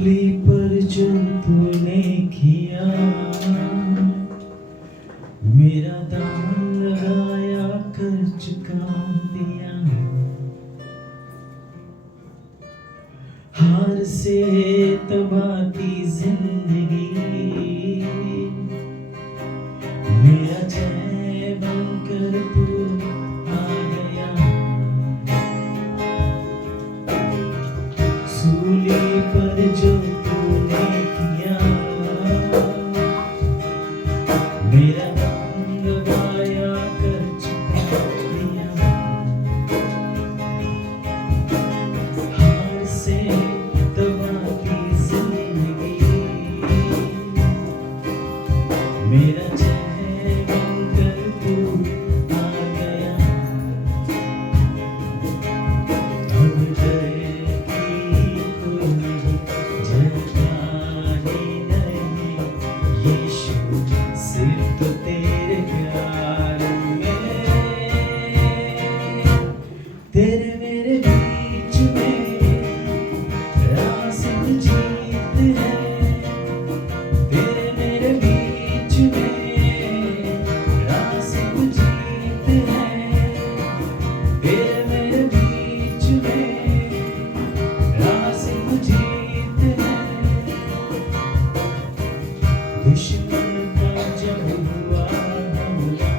सूली पर जो तूने किया, मेरा दाम लगाया कर चुका दिया। हार से तबाती जिंदगी, मेरा जय बनकर तू आ गया। सूली पर जो तूने किया, मेरा दाम लगाया कर चुका दिया। हार से तबाती जिंदगी, मेरा जय बनकर तू आ गया। अब डर की कोई जगह नहीं, यीशु सिर्फ तो तेरे प्यार में, तेरे मेरे बीच में रासिक जीत है। तेरे मेरे बीच में रासिक जीत है। तेरे मेरे बीच में रासिक जीत है। दुश्मन का जब हुआ हमला,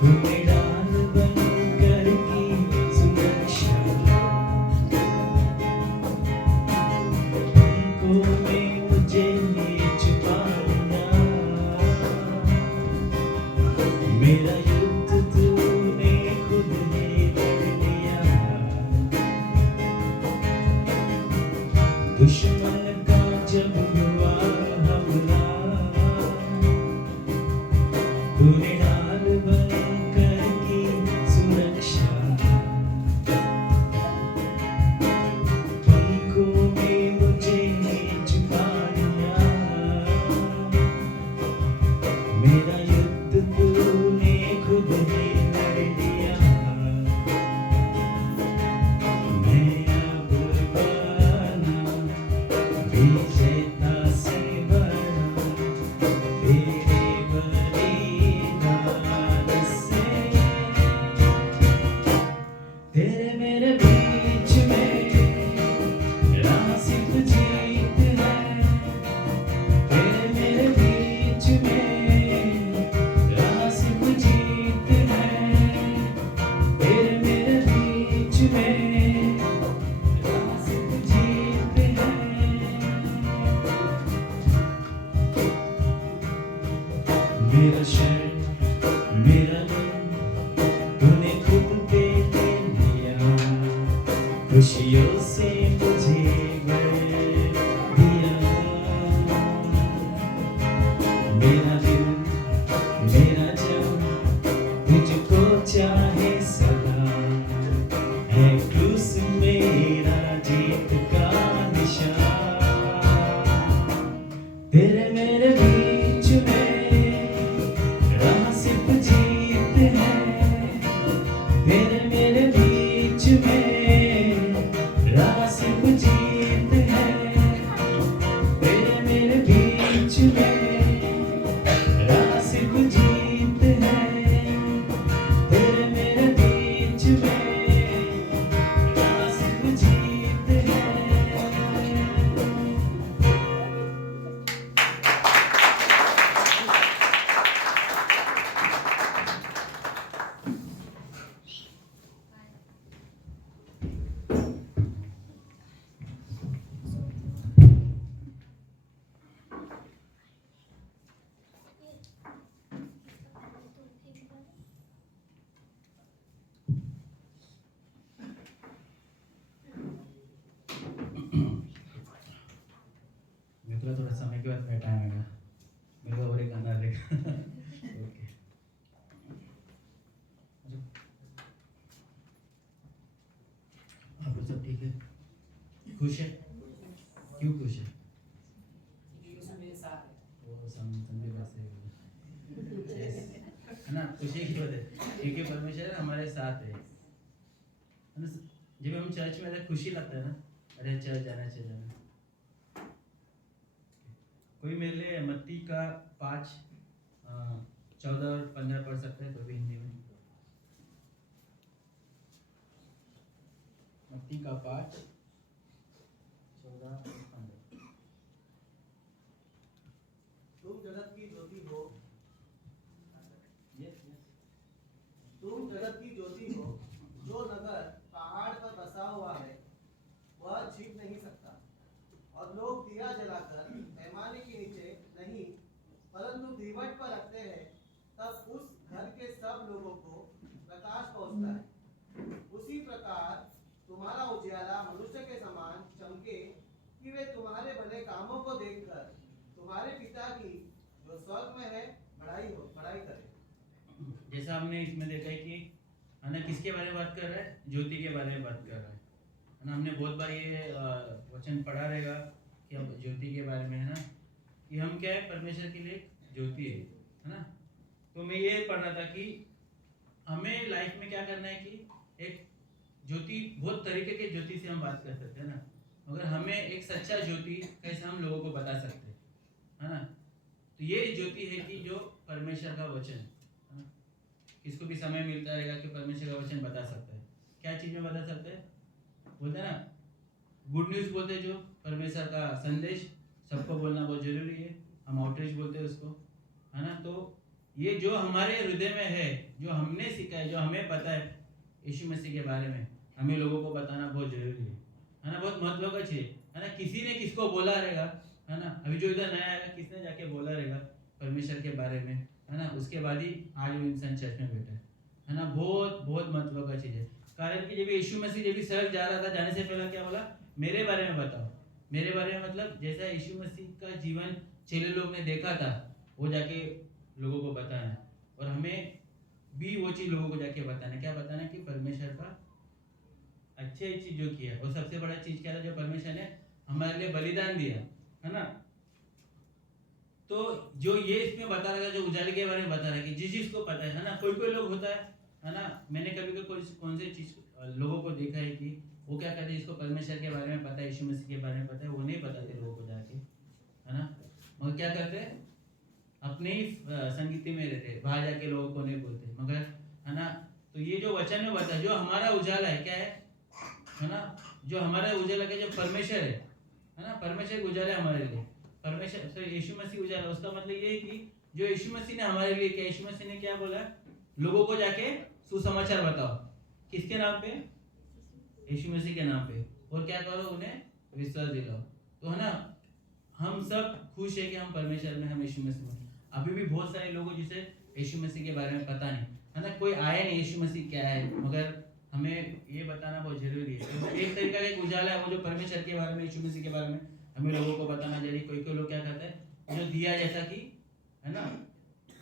तूने डाल बनकर की सुरक्षा। पलकों में मुझे छुपा लिया, मेरा युद्ध तूने खुद ही लड़ लिया। दुश्मन का जब हुआ हमला, तूने डाल बनकर की सुरक्षा। पलकों में मुझे छुपा लिया, मेरा युद्ध तूने खुद ही लड़ लिया। मैं अब बना विजेता से बना, तेरे बलिदान से। तेरे मेरे बीच में रासिक जीत है। तेरे मेरे बीच में रासिक जीत है। तेरे मेरे बीच में रासिक जीत है। मेरा शरण मेरा मन तूने खुद पे ले लिया, खुशियों से मुझे भर दिया। मेरा दिल मेरा जान तुझको चाहे सदा, है क्रूस मेरा जीत का निशान। तेरे मेरे बीच में रासिक जीत है। तेरे मेरे बीच में रासिक जीत है। तेरे मेरे बीच में रासिक जीत है। तेरे मेरे बीच में रासिक जीत है। मित्रों, थोड़ा समय के बाद मेरा टाइम आएगा, मेरे को और एक गाना रहेगा। ओके, आप लोग सब ठीक है? खुश है? क्यों खुश है? वो समझे वैसे है ना, खुशी की बात है क्योंकि परमेश्वर हमारे साथ है ना। जब हम चर्च में रहते खुशी लगता है ना, अरे चल जाना। कोई मेरे लिए मत्ती का 5 14 और 15 पढ़ सकता है कोई भी हिंदी में? मत्ती का 5 14 और 15। तुम जगत की ज्योति हो। Yes yes. तुम जगत की ज्योति हो। जो नगर पहाड़ पर बसा हुआ है वह छिप नहीं सकता, और लोग दिया जलाकर पैमाने के नीचे नहीं परंतु दीवट पर रखते हैं, तब उस घर के सब लोगों को प्रकाश पहुंचता है। उसी प्रकार तुम्हारा उजियाला मनुष्य के समान चमके, कि वे तुम्हारे भले कामों को देखकर तुम्हारे पिता की जो स्वर्ग में है बड़ाई करे। जैसा हमने इसमें देखा है कि है ना, किसके बारे में बात कर रहा है? ज्योति के बारे में बात कर रहा है ना। हमने बहुत बार ये वचन पढ़ा रहेगा कि अब ज्योति के बारे में, है ना, कि हम क्या है, परमेश्वर के लिए ज्योति है ना। तो मैं ये पढ़ रहा था कि हमें लाइफ में क्या करना है कि एक ज्योति, बहुत तरीके के ज्योति से हम बात कर सकते हैं ना, मगर हमें एक सच्चा ज्योति कैसे हम लोगों को बता सकते हैं, है ना। तो ये ज्योति है कि जो परमेश्वर का वचन, है ना, किसको भी समय मिलता रहेगा कि परमेश्वर का वचन बता सकता है। क्या चीज़ में बता सकते हैं? बोलते हैं ना, गुड न्यूज़ बोलते हैं, जो परमेश्वर का संदेश सबको बोलना बहुत जरूरी है, हम आउटरीच बोलते हैं उसको, है ना। तो ये जो हमारे हृदय में है, जो हमने सीखा है, जो हमें पता है यीशु मसीह के बारे में, हमें लोगों को बताना बहुत जरूरी है ना, बहुत महत्व का चीज़ है ना। किसी ने किसको बोला रहेगा, है ना, अभी जो इधर नया आएगा किसने जाके बोला रहेगा परमेश्वर के बारे में, है ना, उसके बाद ही आज वो इंसान चर्च में बैठा है ना। बहुत बहुत महत्व का चीज़ है। कारण कि जब यीशु मसीह जब सड़क जा रहा था, जाने से पहले क्या बोला? मेरे बारे में बताओ। मेरे बारे में मतलब जैसा यीशु मसीह का जीवन चेले लोग ने देखा था, वो जाके लोगों को बताना, और हमें भी वो चीज़ लोगों को जाके बताना। क्या बताना? कि परमेश्वर का अच्छी चीज़ जो किया, और सबसे बड़ा चीज़ क्या था जो परमेश्वर ने हमारे लिए बलिदान दिया, है ना। तो जो ये इसमें बता रहा है, जो उजाले के बारे में बता रहा है कि जिस जिसको पता है ना, कोई कोई लोग होता है ना। मैंने कभी कौन से चीज़ लोगों को देखा है कि वो क्या कहते हैं, जिसको परमेश्वर के बारे में पता है, यीशु मसीह के बारे में पता है, वो नहीं बताते लोगों को जाके, है ना। मगर क्या करते हैं, अपने ही संगीत में रहते, बाहर जाके लोगों को नहीं बोलते, मगर, है ना। तो ये जो वचन में बता, जो हमारा उजाला है क्या है ना, जो हमारा उजाला क्या, जो परमेश्वर है ना, परमेश्वर उजाला है हमारे लिए, परमेश्वर सॉरी यीशु मसीह उजाला। उसका मतलब ये है कि जो यीशु मसीह ने हमारे लिए किया, यीशु मसीह ने क्या बोला? लोगों को जाके सुसमाचार बताओ। किसके नाम पे? यीशु मसीह के नाम पे। और क्या करो? उन्हें विश्वास दिलाओ। तो है ना, हम सब खुश है कि हम परमेश्वर में, हम यीशु मसीह में। अभी भी बहुत सारे लोगों जिसे यीशु मसीह के बारे में पता नहीं, है ना, कोई आया नहीं यीशु मसीह क्या है, मगर हमें ये बताना बहुत जरूरी है। तो एक तरीका का एक उजाला है वो, जो परमेश्वर के बारे में, यीशु मसीह के बारे में हमें लोगों को बताना जरूरी। कोई कोई लोग क्या कहते हैं, जो दिया जैसा कि, है ना,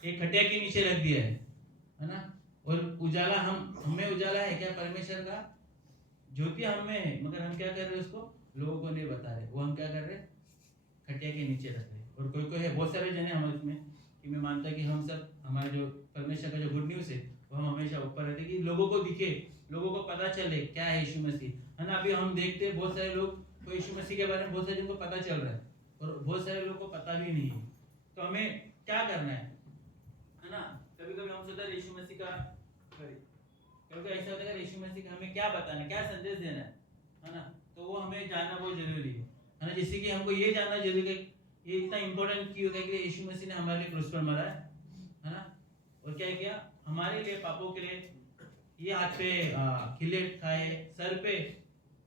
एक खटिया के नीचे रख दिया है ना। और उजाला हमें उजाला है क्या? परमेश्वर का ज्योति हमें है, मगर हम क्या कर रहे हैं, उसको लोगों को नहीं बता रहे। वो हम क्या कर रहे हैं? खटिया के नीचे रख रहे हैं। और कोई कोई है, बहुत सारे जन है हमारे इसमें, कि मैं मानता कि हम सब, हमारा जो परमेश्वर का जो गुड न्यूज़ है वो हम हमेशा ऊपर रहते, कि लोगों को दिखे, लोगों को पता चले क्या है यीशु मसीह, है ना। अभी हम देखते हैं बहुत सारे लोग को यीशु मसीह के बारे में बहुत सारे को पता चल रहा है, और बहुत सारे लोग को पता भी नहीं है। तो हमें क्या करना है ना। कभी कभी हम सोचते हैं यीशु मसीह का, क्योंकि ऐसा होता है यीशु मसीह का हमें क्या बताना, क्या संदेश देना है ना। तो वो हमें जानना बहुत जरूरी है ना। जैसे कि हमको ये जानना जरूरी है, ये इतना इंपॉर्टेंट क्यों है कि यीशु मसीह ने हमारे लिए क्रूस पर मरा है ना। और क्या किया हमारे लिए, पापों के लिए। ये हाथ पे खिले खाए, सर पे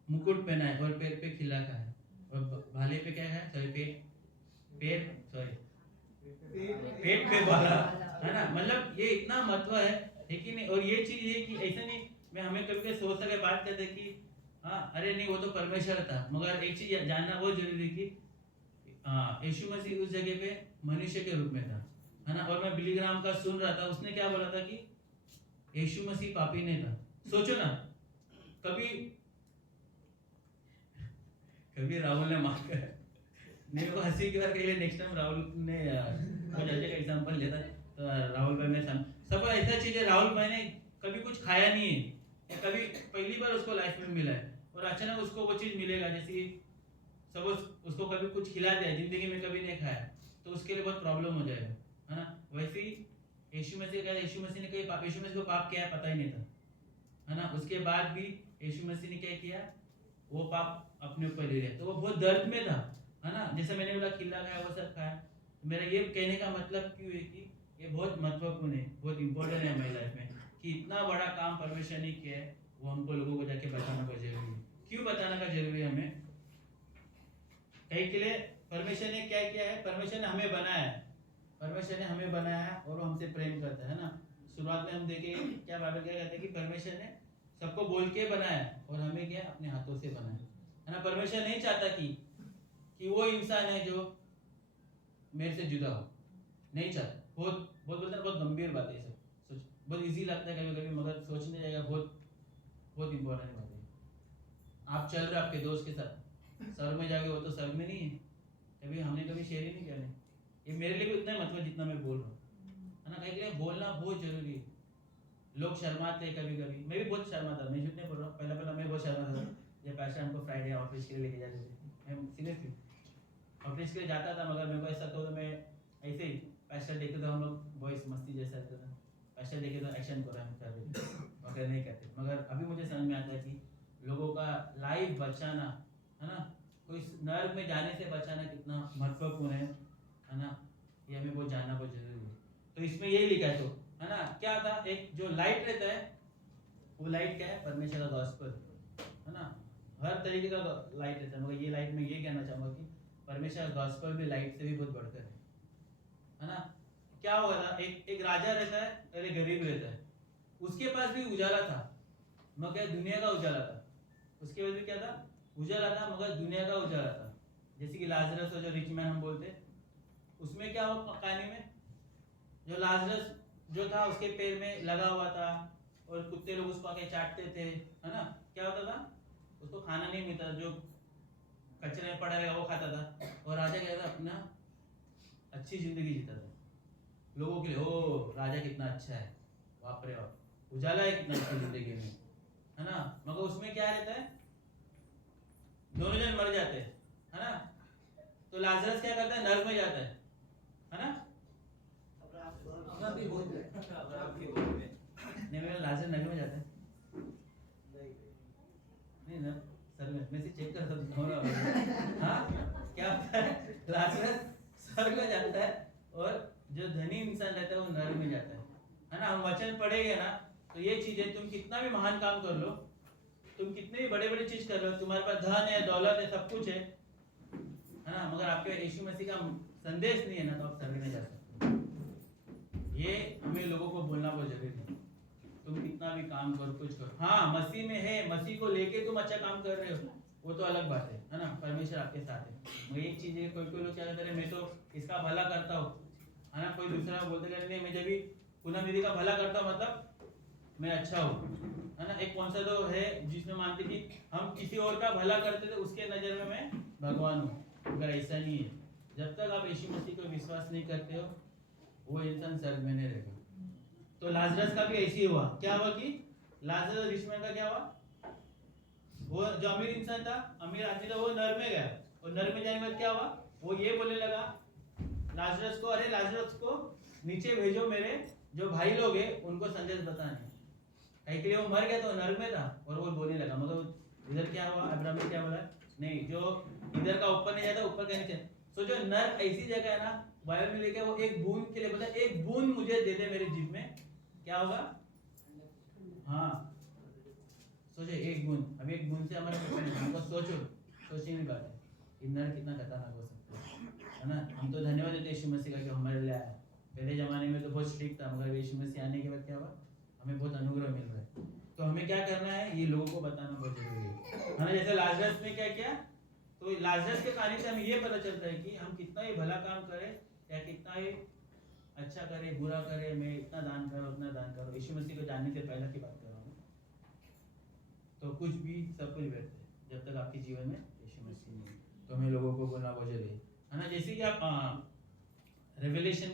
मुकुट पहना है, और पैर पे खिला खाया, और भाले पे क्या है, सॉरी पेट पे वाला, है ना। मतलब ये इतना महत्व है कि नहीं। और ये चीज है कि ऐसा नहीं, मैं हमें कभी कभी सोच सके बात करते कि हाँ अरे नहीं वो तो परमेश्वर था, मगर एक चीज जानना बहुत जरूरी कि यीशु मसीह उस जगह पे मनुष्य के रूप में था, है ना। और मैं बिली ग्राहम का सुन रहा था, उसने क्या बोला था कि यीशु मसीह पापी नहीं था। सोचो ना, कभी कभी राहुल ने मार कर, मेरे को हंसी की बात कही, नेक्स्ट टाइम राहुल ने कुछ ऐसे का एग्जांपल लेता, तो राहुल भाई में सब ऐसा चीज है, राहुल भाई ने कभी कुछ खाया नहीं है, या कभी पहली बार उसको लाइफ में मिला है, और अचानक उसको वो चीज़ मिलेगा, जैसे सपोज उसको कभी कुछ खिला दिया, जिंदगी में कभी नहीं खाया, तो उसके लिए बहुत प्रॉब्लम हो जाएगा, है ना। वैसे ही यीशु मसीह का, यीशु मसीह ने कहीं यीशु मसीह को पाप क्या है पता ही नहीं था, है ना। उसके बाद भी यीशु मसीह ने क्या किया, वो पाप अपने ऊपर ले लिया, तो वो बहुत दर्द में था, है ना। जैसे मैंने बोला खिला खाया, वो सब खाया। तो मेरा ये कहने का मतलब क्यों है कि ये बहुत महत्वपूर्ण है, बहुत इंपॉर्टेंट है हमारी लाइफ में, कि इतना बड़ा काम परमेश्वर ने किया है, वो हमको लोगों को जाके बताना बहुत जरूरी है। क्यों बताना का जरूरी है हमें? कहीं के लिए परमेश्वर ने क्या किया है, परमेश्वर ने हमें बनाया है, परमेश्वर ने हमें बनाया है और वो हमसे प्रेम करता है ना। शुरुआत में हम देखे क्या बाइबल क्या कहते हैं कि परमेश्वर ने सबको बोल के बनाया और हमें क्या अपने हाथों से बनाया, है ना। परमेश्वर नहीं चाहता कि वो इंसान है जो मेरे से जुदा हो, नहीं चाहता। बहुत बहुत बोलते हैं, बहुत गंभीर बात है ये सब, सोच बहुत इजी लगता है कभी कभी, मगर सोचने जाएगा बहुत बहुत इंपॉर्टेंट बात है। आप चल रहे आपके दोस्त के साथ, सर में जाके, वो तो सर में नहीं है, कभी हमने कभी शेयर ही नहीं किया। नहीं, ये मेरे लिए भी उतना ही मतलब जितना मैं बोल रहा हूँ, है ना। कहीं बोलना बहुत जरूरी है। लोग शर्माते हैं कभी कभी, मैं भी बहुत शर्माता, मैं झूठ नहीं बोल रहा हूँ, पहला मैं बहुत शर्माता था। जब पैसा हमको फ्राइडे ऑफिस के लिए लेके जाते थे, मैं सीरियसली ऑफिस के लिए जाता था, मगर मेरे को ऐसा तो मैं ऐसे ही पैसा देखे तो हम लोग बॉयस मस्ती जैसा रहता था, पैसा देखे तो एक्शन कर रहे कर देते, मगर नहीं करते। मगर अभी मुझे समझ में आता है कि लोगों का लाइफ बचाना, है ना, कोई नर्क में जाने से बचाना कितना महत्वपूर्ण है ना। ये हमें बहुत जानना बहुत जरूरी है। तो इसमें यही लिखा है, तो है ना, क्या था, एक जो लाइट रहता है, वो लाइट क्या है, परमेश्वर का गॉस्पेल, है ना। हर तरीके का लाइट रहता है, मगर ये लाइट में ये कहना चाहूँगा कि परमेश्वर का गॉस्पेल भी लाइट से भी बहुत बढ़कर है ना। क्या हुआ था, एक राजा रहता है और एक गरीब रहता है, उसके पास भी उजाला था, मगर दुनिया का उजाला था। उसके पास भी क्या था, उजाला था, मगर दुनिया का उजाला था। जैसे कि लाजरस और जो रिच मैन हम बोलते, उसमें क्या हुआ कहानी में, जो लाजरस जो था उसके पैर में लगा हुआ था और कुत्ते लोग उसको आके चाटते थे, है ना। क्या होता था, उसको खाना नहीं मिलता, जो कचरे में पड़ा रहेगा वो खाता था, और राजा क्या था, अपना अच्छी जिंदगी जीता था लोगों के लिए। ओ राजा कितना अच्छा है, बाप रे बाप, उजाला है कितना अच्छी जिंदगी में, है ना। मगर उसमें क्या रहता है, दोनों जन मर जाते हैं, है ना। तो लाजरस क्या करता है, नर्क में जाता है ना। नहीं, मेरा लाजर नर्क में जाता है, नहीं ना, सर में से चेक कर सकता हूँ। हाँ, क्या होता है, लाजरस स्वर्ग में जाता है और जो धनी इंसान रहता है वो नर्क में जाता है ना। हम वचन पढ़ेंगे ना, तो ये चीजें, तुम कितना भी महान काम कर लो, तुम कितने भी बड़े बड़े चीज कर लो, तुम्हारे पास धन है, दौलत है, सब कुछ है ना, मगर आपके यीशु मसीह का संदेश नहीं है ना, तो आप स्वर्ग में जा सकते। ये हमें लोगों को बोलना बहुत जरूरी है। तुम कितना भी काम करो, कुछ करो, हाँ मसीह में है, मसीह को लेके तुम अच्छा काम कर रहे हो, वो तो अलग बात है ना। परमेश्वर आपके साथ है। मगर एक चीज है, कोई लोग क्या कहते हैं, मैं तो इसका भला करता हूँ, है ना। कोई दूसरा बोलते कहते नहीं, मैं जब भी पूनम दीदी का भला करता हूँ मतलब मैं अच्छा हूँ, है ना। एक कौन सा तो है जिसमें मानते कि हम किसी और का भला करते थे, उसके नजर में मैं भगवान हूँ, मगर ऐसा नहीं है। जब तक आप यीशु मसीह को विश्वास नहीं करते हो, वो इंसान स्वर्ग में नहीं रहेगा। तो लाजरस का भी ऐसे ही हुआ। क्या हुआ कि लाजरस रिच मैन का क्या हुआ, वो जो अमीर इंसान था, अमीर आदमी था, वो नर्क में गया, और नर्क में जाने के बाद क्या हुआ, वो ये बोलने लगा लाजरस को, अरे लाजरस को नीचे भेजो, मेरे जो भाई लोग हैं उनको संदेश बताने। कहीं के लिए वो मर गया तो नर्क में था, और वो बोलने लगा, मगर इधर क्या हुआ, अब्राहम ने क्या बोला, नहीं, जो इधर का ऊपर नहीं जाता, ऊपर का नीचे। सो जो नर्क ऐसी जगह है ना, बाइबल में लिखा है, वो एक बूंद के लिए बोला, एक बूंद मुझे दे दे मेरे जीभ में, क्या होगा, हाँ सोचो, एक बूंद। अब एक बूंद से हमारे हमको सोचो, सोचने की बात है, इधर कितना खतरनाक हो सकता है ना। हम तो धन्यवाद देते यीशु मसीह का कि हमारे लिए आया। पहले जमाने में तो बहुत स्ट्रिक्ट था, मगर यीशु मसीह आने के बाद क्या हुआ, हमें बहुत अनुग्रह मिल रहा है। तो हमें क्या करना है, ये लोगों को बताना बहुत जरूरी है ना। जैसे लाजरस ने क्या किया, तो लाजरस के कहानी से हमें ये पता चलता है कि हम कितना ही भला काम करें या कितना ही अच्छा करे, बुरा करे, मैं इतना दान करो, उतना दान करो, यीशु मसीह को जानने से पहले की बात कर रहा हूँ, तो कुछ भी सब कुछ व्यर्थ है जब तक आपके जीवन में यीशु मसीह नहीं। तो हमें लोगों को बोलना बहुत जरूरी है ना। जैसे कि आप रेवलेशन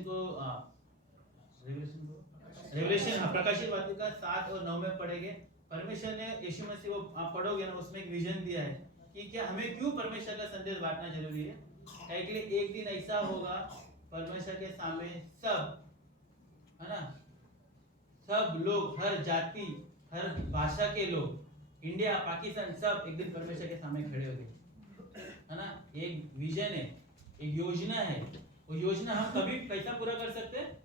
प्रकाशित वाक्य का 7 और 9 में पढ़ेंगे, परमेश्वर ने यीशु मसीह, वो आप पढ़ोगे ना, उसमें एक विजन दिया है कि क्या हमें क्यों परमेश्वर का संदेश बांटना जरूरी है। है कि एक दिन ऐसा होगा परमेश्वर के सामने सब, है ना, सब लोग, हर जाति, हर भाषा के लोग, इंडिया पाकिस्तान सब एक दिन परमेश्वर के सामने खड़े हो गए, है ना। एक विजन है, एक योजना है। वो योजना हम कभी कैसा पूरा कर सकते हैं?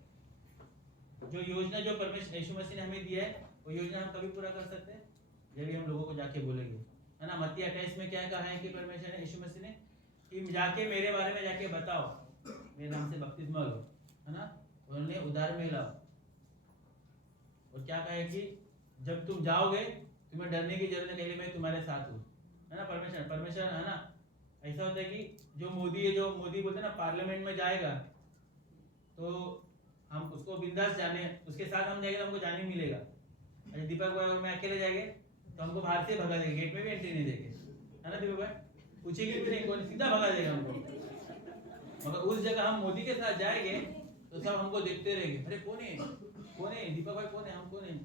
जो योजना जो परमेश्वर यीशु मसीह ने हमें दिया है, वो योजना हम कभी पूरा कर सकते हैं जब भी हम लोगों को जाके बोलेंगे, है ना। मत्ती 28 में क्या कहा है कि परमेश्वर ने, यीशु मसीह ने, कि जाके मेरे बारे में जाके बताओ, मेरे नाम से बपतिस्मा लो, है ना, उन्हें उद्धार में लाओ। और क्या कहा है कि जब तुम जाओगे तुम्हें डरने की जरूरत नहीं, मैं तुम्हारे साथ हूँ, है ना। परमेश्वर है ना। ऐसा होता है कि जो मोदी बोलते हैं ना, पार्लियामेंट में जाएगा तो हम उसको बिंदास जाने, उसके साथ हम जाएंगे तो हमको जाने मिलेगा। अरे दीपक भाई और मैं अकेले जाएंगे तो हमको बाहर से भगा देंगे, गेट में भी एंट्री नहीं देंगे, है ना दीपक भाई, पूछेंगे भी नहीं, कौन सीधा भगा देगा हमको। मगर उस जगह हम मोदी के साथ जाएंगे तो सब हमको देखते रहेंगे, अरे कौन है दीपक भाई, कौन है, हम कौन है।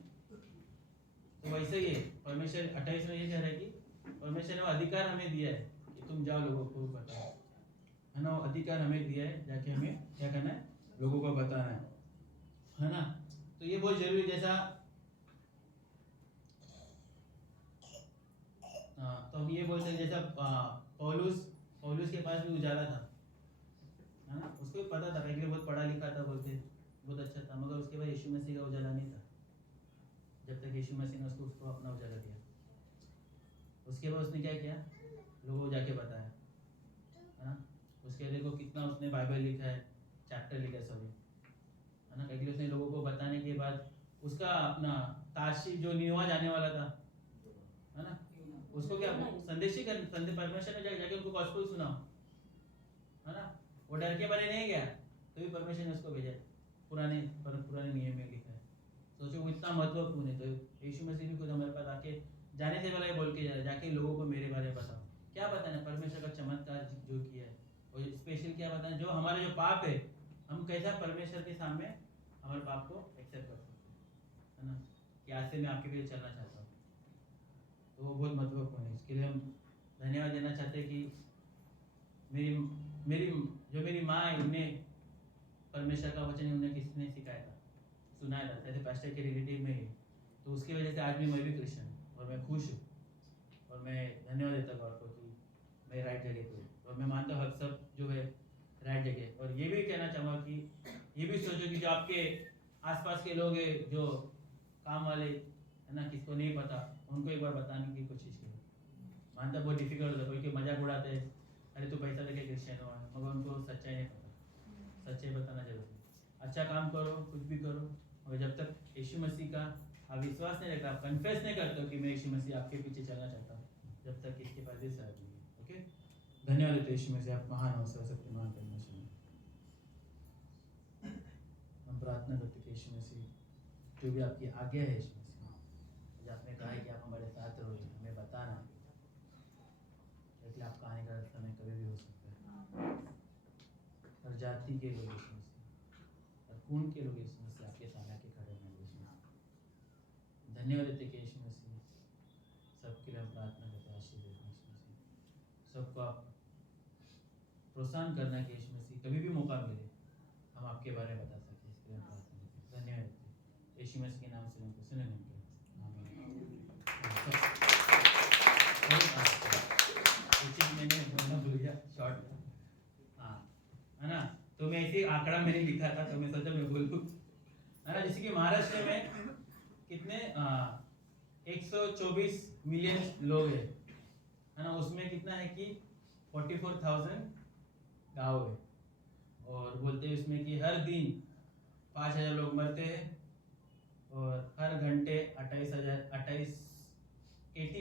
तो वैसे ही है, परमेश्वर 28 में ये कह रहा है कि परमेश्वर ने वो अधिकार हमें दिया है कि तुम जाओ लोगों को बताओ, है ना। वो अधिकार हमें दिया है, जाके हमें क्या करना है, लोगों को बताना है ना। तो ये बहुत जरूरी, जैसा तो हम ये बोलते हैं जैसा पौलुस के पास भी उजाला था, है ना। उसको भी पता था, पहले बहुत पढ़ा लिखा था, बोलते बहुत अच्छा था, मगर उसके बाद यीशु मसीह का उजाला नहीं था, जब तक यीशु मसीह ने उसको अपना उजाला दिया। उसके बाद उसने क्या किया, लोगों को जाके बताया, है ना। उसके देखो कितना उसने बाइबल लिखा है, चैप्टर लिखा है, सॉरी, है ना। क्योंकि उसने लोगों को बताने के बाद उसका अपना ताशी जो निनवा जाने वाला था, है ना, उसको क्या संदेश ही कर, परमेश्वर ने जाके उनको गॉस्पेल सुनाओ, है ना। वो डर के मारे नहीं गया, तो भी परमेश्वर ने उसको भेजा। पुराने नियम में लिखा है। सोचो वो इतना महत्वपूर्ण है। तो यीशु मसीह भी खुद हमारे पास आके जाने से पहले बोल के जा रहा है, जाके लोगों को मेरे बारे में बताओ। क्या बताना, परमेश्वर का चमत्कार जो किया है, और स्पेशल क्या बताना, जो हमारे जो पाप है, हम कैसा परमेश्वर के सामने हमारे पाप को एक्सेप्ट कर सकते हैं, है ना, कि आज से मैं आपके लिए चलना चाहता हूँ। तो वो बहुत महत्वपूर्ण है। इसके लिए हम धन्यवाद देना चाहते हैं कि मेरी माँ है, उन्हें परमेश्वर का वचन उन्हें किसने सिखाया था, सुनाया था, जैसे पास्टर के रिलेटिव में ही। तो उसकी वजह से आज भी मैं भी क्रिश्चियन हूँ और मैं खुश हूँ, और मैं धन्यवाद देता गॉड को कि मैं राइट जगह पे हूँ, और मैं मानता हूँ सब जो है राइट जगह। और ये भी कहना चाहूँगा कि ये भी सोचो कि जो आपके आसपास के लोग हैं, जो काम वाले, है ना, किसको नहीं पता, उनको एक बार बताने की कोशिश करो। मानता बहुत डिफिकल्ट होता है, कोई मजाक उड़ाते हैं, अरे तू पैसा देके क्रिश्चियन हो, मगर उनको सच्चाई नहीं पता। सच्चाई बताना जरूरी है। अच्छा काम करो, कुछ भी करो, और जब तक यीशु मसीह का आप विश्वास नहीं रखते, आप कन्फेस नहीं करते हो कि मैं यीशु मसीह आपके पीछे चलना चाहता हूँ, जब तक इसके पास भी साथ नहीं है। ओके, धन्यवाद देते यीशु मसीह, आप महान हो, सर्वशक्तिमान परमेश्वर। हम प्रार्थना करते हैं कि यीशु मसीह, जो भी आपकी आज्ञा है यीशु मसीह, जो आपने कहा है कि आप हमारे साथ रहोगे, हमें बताना है, इसलिए आपका आने का समय कभी भी हो सकता है। हर जाति के लोग यीशु मसीह, हर खून के लोग यीशु मसीह आपके सामने आके खड़े हैं यीशु मसीह। धन्यवाद देते कि यीशु मसीह सबके लिए हम प्रार्थना करते हैं, आशीष देते हैं यीशु मसीह। सबको आप प्रोत्साहन करना कि यीशु मसीह कभी भी मौका मिले हम आपके बारे में बता सकें, इसके लिए हम प्रार्थना करते हैं। धन्यवाद देते हैं यीशु मसीह के नाम से, उनको सुने नहीं शॉर्ट, हाँ, है ना। तो मैं ऐसे आंकड़ा मैंने लिखा था, तो मैं सोचा मैं बोलूँ, है ना। जैसे कि महाराष्ट्र में कितने 124 मिलियन लोग हैं, है ना। उसमें कितना है कि 44,000 गाँव है, और बोलते हैं उसमें कि हर दिन 5,000 लोग मरते हैं, और हर घंटे 80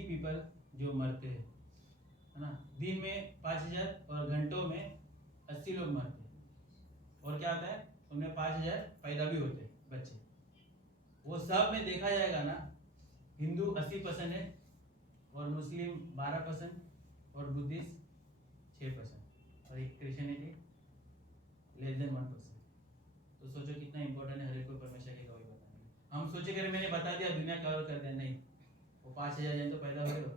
पीपल जो मरते हैं, है ना। दिन में 5,000 और घंटों में 80 लोग मरते हैं। और क्या होता है, उनमें 5,000 पैदा भी होते हैं बच्चे। वो सब में देखा जाएगा ना, हिंदू 80% है, और मुस्लिम 12%, और बुद्धिस्ट 6%, और एक क्रिश्चियनिटी लेस देन 1%। तो सोचो कितना इंपॉर्टेंट है हर एक को परमेश्वर के गवाही बताने। हम सोचे कि मैंने बता दिया, दुनिया कवर कर दिया, नहीं, 5000 जन तो पैदा हुए हो,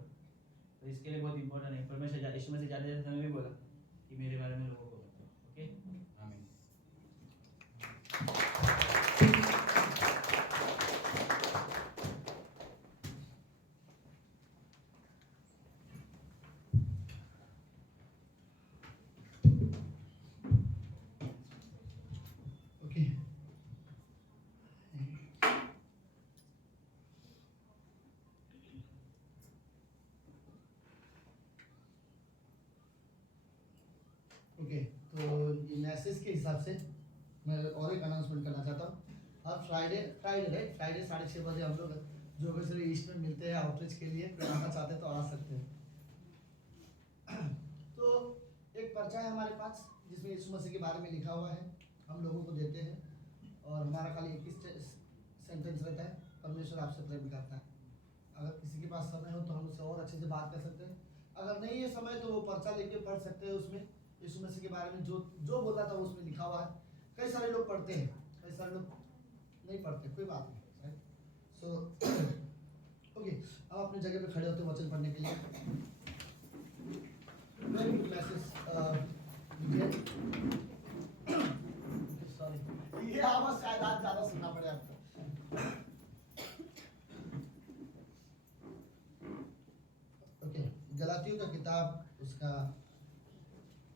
तो इसके लिए बहुत इंपॉर्टेंट है। परमेश्वर यीशु मसीह जाते समय भी बोला कि मेरे बारे में लोगों को बताओ। ओके, आमीन। ओके, ओके, तो ये मैसेज के हिसाब से मैं और एक अनाउंसमेंट करना चाहता हूँ। अब फ्राइडे राइट, फ्राइडे 6:30 बजे हम लोग जोगेश्वरी ईस्ट में मिलते हैं आउटरीच के लिए। अगर आना चाहते हैं तो आ सकते हैं। तो एक पर्चा है हमारे पास जिसमें यीशु मसीह के बारे में लिखा हुआ है, हम लोगों को देते हैं और हमारा खाली एक ही सेंटेंस रहता है, परमेश्वर आपसे प्रेम करता है। अगर किसी के पास समय हो तो हम उससे और अच्छे से बात कर सकते हैं, अगर नहीं है समय तो वो पर्चा लेके पढ़ सकते हैं। उसमें यीशु मसीह के बारे में जो जो बोला था वो उसमें लिखा हुआ है। कई सारे लोग पढ़ते हैं, कई सारे लोग नहीं पढ़ते, कोई बात नहीं। सो ओके, अब अपनी जगह पे खड़े होते हैं वचन पढ़ने के लिए। वेरी गुड मैसेज सॉरी, ये आवाज शायद आज ज़्यादा सुनना पड़े आपको। ओके, गलातियों का किताब उसका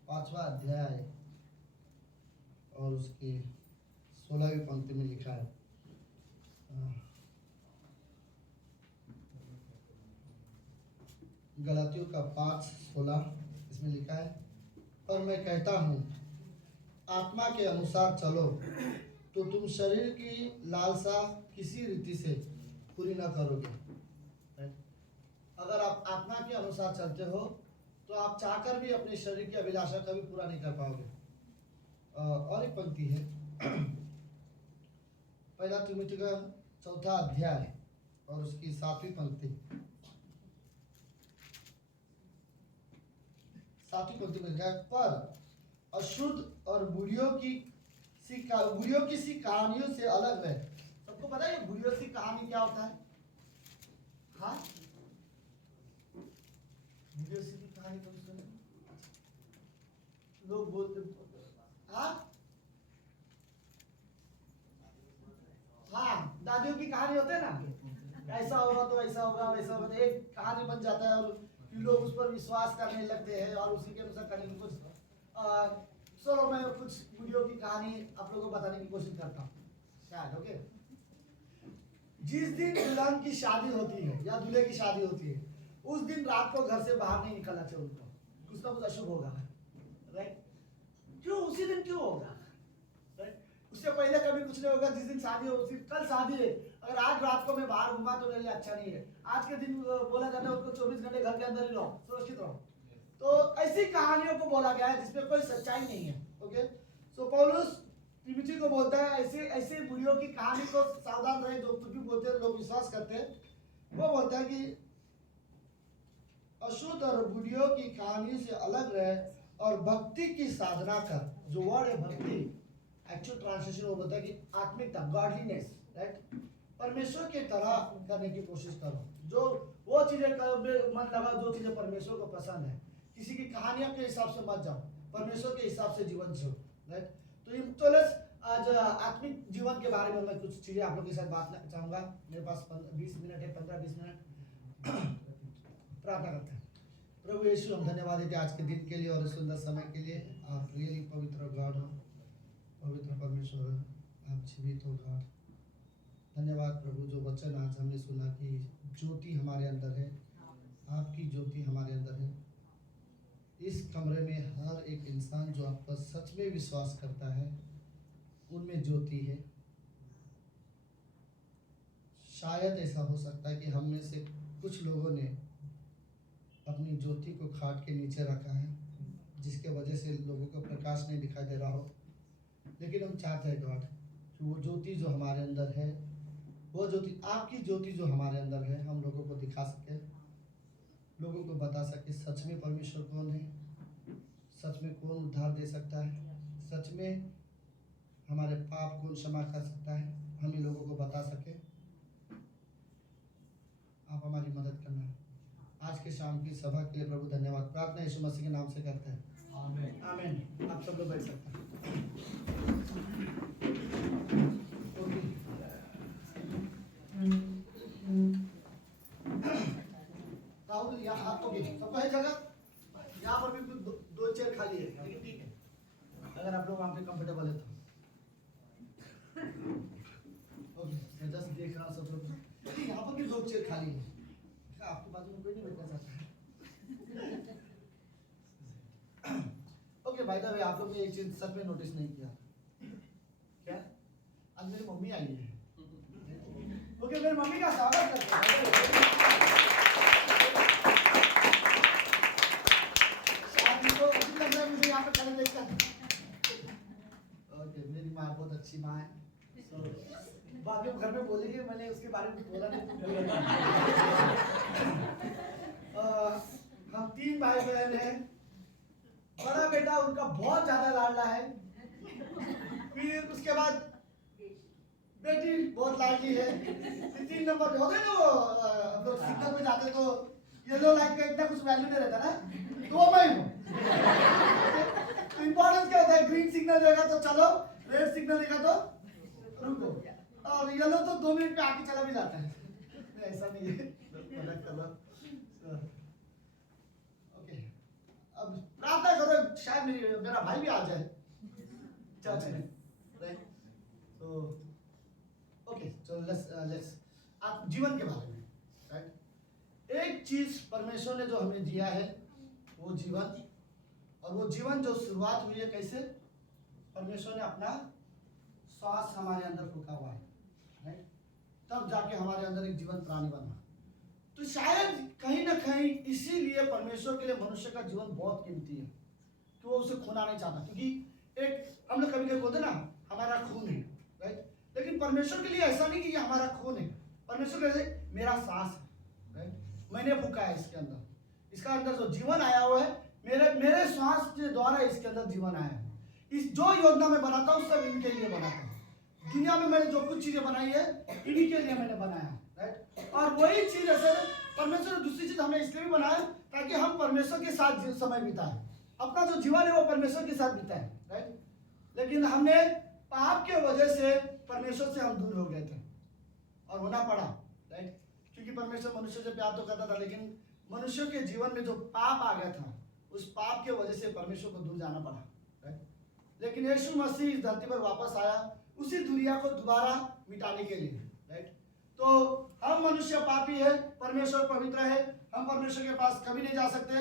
5वां अध्याय और उसकी 16वीं पंक्ति में लिखा है। गलातियों का 5:16 इसमें लिखा है, और मैं कहता हूँ आत्मा के अनुसार चलो तो तुम शरीर की लालसा किसी रीति से पूरी न करोगे। अगर आप आत्मा के अनुसार चलते हो तो आप चाहकर भी अपने शरीर की अभिलाषा कभी पूरा नहीं कर पाओगे। और एक पंक्ति है, पहला तीमुथियुस का 4था अध्याय और उसकी 7वीं पंक्ति। 7वीं पंक्ति में लिखा है, पर अशुद्ध और बुढ़ियों की सी कहानियों से अलग है। सबको पता है बुढ़ियों की कहानी क्या होता है? हाँ, बुढ़ियों की कहानी कभी सुने? लोग बोलते हाँ हाँ, दादियों की कहानी होते है ना, ऐसा होगा तो ऐसा होगा, वैसा होगा, तो एक कहानी बन जाता है और फिर लोग उस पर विश्वास करने लगते हैं और उसी के अनुसार करने की कोशिश। चलो मैं कुछ वीडियो की कहानी आप लोगों को बताने की कोशिश करता हूँ शायद। ओके, जिस दिन दुल्हन की शादी होती है या दूल्हे की शादी होती है, उस दिन रात को घर से बाहर नहीं निकलना चाहिए उनको, कुछ ना कुछ अशुभ होगा। राइट, क्यों उसी दिन क्यों होगा? उससे पहले कभी कुछ नहीं होगा। जिस दिन शादी हो उसी कल शादी है, अगर आज रात को मैं बाहर घूमा तो मेरे लिए अच्छा नहीं है। आज के दिन बोला जाता है उसको 24 घंटे घर के अंदर ही रहो, सुरक्षित रहो। तो ऐसी कहानियों को बोला गया है जिसमें कोई सच्चाई नहीं है। ओके, सो पौलुस तिमुथियुस को बोलता है ऐसे ऐसे बुढ़ियों की कहानी को सावधान रहे, जो कुछ भी बोलते हैं लोग विश्वास करते हैं। वो बोलता है कि अशुद्ध और बुढ़ियों की कहानी से अलग रहे और भक्ति की साधना कर। जो वर्ड है भक्ति, एक्चुअल ट्रांसलेशन वो बोलता है कि आत्मिकता, गॉडलीनेस, राइट, परमेश्वर की तरह करने की कोशिश करो। जो वो चीजें मन लगा, जो चीजें परमेश्वर को पसंद है। किसी की कहानियों के हिसाब से मत जाओ, परमेश्वर के हिसाब से जीवन जियो। राइट, तो आज आत्मिक जीवन के बारे में मैं कुछ चीजें आप लोगों के साथ बात करना चाहूंगा। मेरे पास 20 मिनट है, 15-20 मिनट। प्रार्थना करते हैं। प्रभु यीशु, हम धन्यवाद देते हैं आज के दिन के लिए और इस सुंदर समय के लिए। आप रियली पवित्र गॉड हो, पवित्र परमेश्वर हो, आप जीवित हो गॉड। धन्यवाद प्रभु, जो वचन आज हमने सुना कि ज्योति हमारे अंदर है, आपकी ज्योति हमारे अंदर है। इस कमरे में हर एक इंसान जो आप पर सच में विश्वास करता है, उनमें ज्योति है। शायद ऐसा हो सकता है कि हम में से कुछ लोगों ने अपनी ज्योति को खाट के नीचे रखा है, जिसके वजह से लोगों को प्रकाश नहीं दिखाई दे रहा हो। लेकिन हम चाहते हैं गॉड कि वो ज्योति जो हमारे अंदर है, वो ज्योति, आपकी ज्योति जो हमारे अंदर है, हम लोगों को दिखा सके, लोगों को बता सके सच में परमेश्वर कौन है, सच में कौन उद्धार दे सकता है, सच में हमारे पाप कौन क्षमा कर सकता है, हम इन लोगों को बता सके। आप हमारी मदद करना। आज के शाम की सभा के लिए प्रभु धन्यवाद। प्रार्थना यीशु मसीह के नाम से करते हैं, आमीन आमीन। आप सब लोग बैठ सकते हैं। राहुल यहाँ ओके, सबको है जगह? यहाँ पर भी दो चेयर खाली है, लेकिन ठीक है अगर आप लोग वहाँ पे कंफर्टेबल है तो। ओके, मैं जस्ट देख रहा हूँ सब लोग, यहाँ पर भी दो चेयर खाली है। आपके बाजू में कोई नहीं बैठना चाहता है? ओके, बाय द वे आप लोग ने एक चीज सच में नोटिस नहीं किया क्या? आज मेरी मम्मी आई है। ओके, मेरी मम्मी का स्वागत करते हैं। मुझे यहाँ पे खड़े देखकर। ओके, मेरी माँ बहुत अच्छी माँ है। बाद में घर में बोलेंगे मैंने उसके बारे में बोला नहीं। हम 3 भाई बहन हैं। बड़ा बेटा उनका बहुत ज्यादा लाडला है, फिर उसके बाद बेटी बहुत लाडली है, फिर 3 नंबर पे होते हैं ना वो हम लोग सिग्नल पे जाते तो येलो लाइट का इतना कुछ वैल्यू नहीं रहता ना, तो वो मैं हूँ। तो इम्पोर्टेंस क्या होता है? ग्रीन सिग्नल देगा तो चलो, रेड सिग्नल देगा तो रुको, और येलो तो 2 मिनट में आके चला भी जाता है। ऐसा नहीं है, मजाक कर रहा हूं। ओके, अब प्रार्थना करो शायद मेरा भाई भी आ जाए चर्च में, राइट? तो ओके, सो लेट्स आप जीवन के बारे में, राइट? एक चीज परमेश्वर ने जो हमें दिया है वो जीवन, और वो जीवन जो शुरुआत हुई है कैसे? परमेश्वर ने अपना श्वास हमारे अंदर फूका हुआ है, राइट? तब जाके हमारे अंदर एक जीवन प्राणी बना। तो शायद कहीं ना कहीं इसीलिए परमेश्वर के लिए मनुष्य का जीवन बहुत कीमती है कि वो उसे खोना नहीं चाहता। क्योंकि एक हम लोग कभी कभी बोलते ना हमारा खून है, राइट? लेकिन परमेश्वर के लिए ऐसा नहीं कि ये हमारा खून है। परमेश्वर कहते मेरा सांस है, राइट? मैंने फूका है इसके अंदर, इसका अंदर जो जीवन आया हुआ है, मेरे श्वास के द्वारा इसके अंदर जीवन आया है। इस जो योजना में बनाता हूँ सब इनके लिए बनाता हूँ। दुनिया में मैंने जो कुछ चीजें बनाई है इन्हीं के लिए मैंने बनाया, राइट? और वही चीज ऐसे परमेश्वर ने दूसरी चीज हमें इसलिए भी बनाया ताकि हम परमेश्वर के साथ समय बिताएं, अपना जो जीवन है वो परमेश्वर के साथ बिताएं, राइट? लेकिन हमने पाप के वजह से परमेश्वर से हम दूर हो गए थे और होना पड़ा, राइट? क्योंकि परमेश्वर मनुष्य से प्यार तो करता था, लेकिन मनुष्य के जीवन में जो पाप आ गया था उस पाप के वजह से परमेश्वर को दूर जाना पड़ा, राइट? लेकिन यीशु मसीह इस धरती पर वापस आया उसी दुनिया को दोबारा मिटाने के लिए, राइट? तो हम मनुष्य पापी है, परमेश्वर पवित्र है, हम परमेश्वर के पास कभी नहीं जा सकते।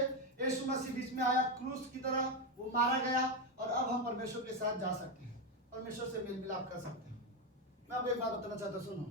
यीशु मसीह बीच में आया, क्रूस की तरह वो मारा गया और अब हम परमेश्वर के साथ जा सकते हैं, परमेश्वर से मेल मिलाप कर सकते हैं। मैं आपको एक बात बताना चाहता हूँ, सुनो,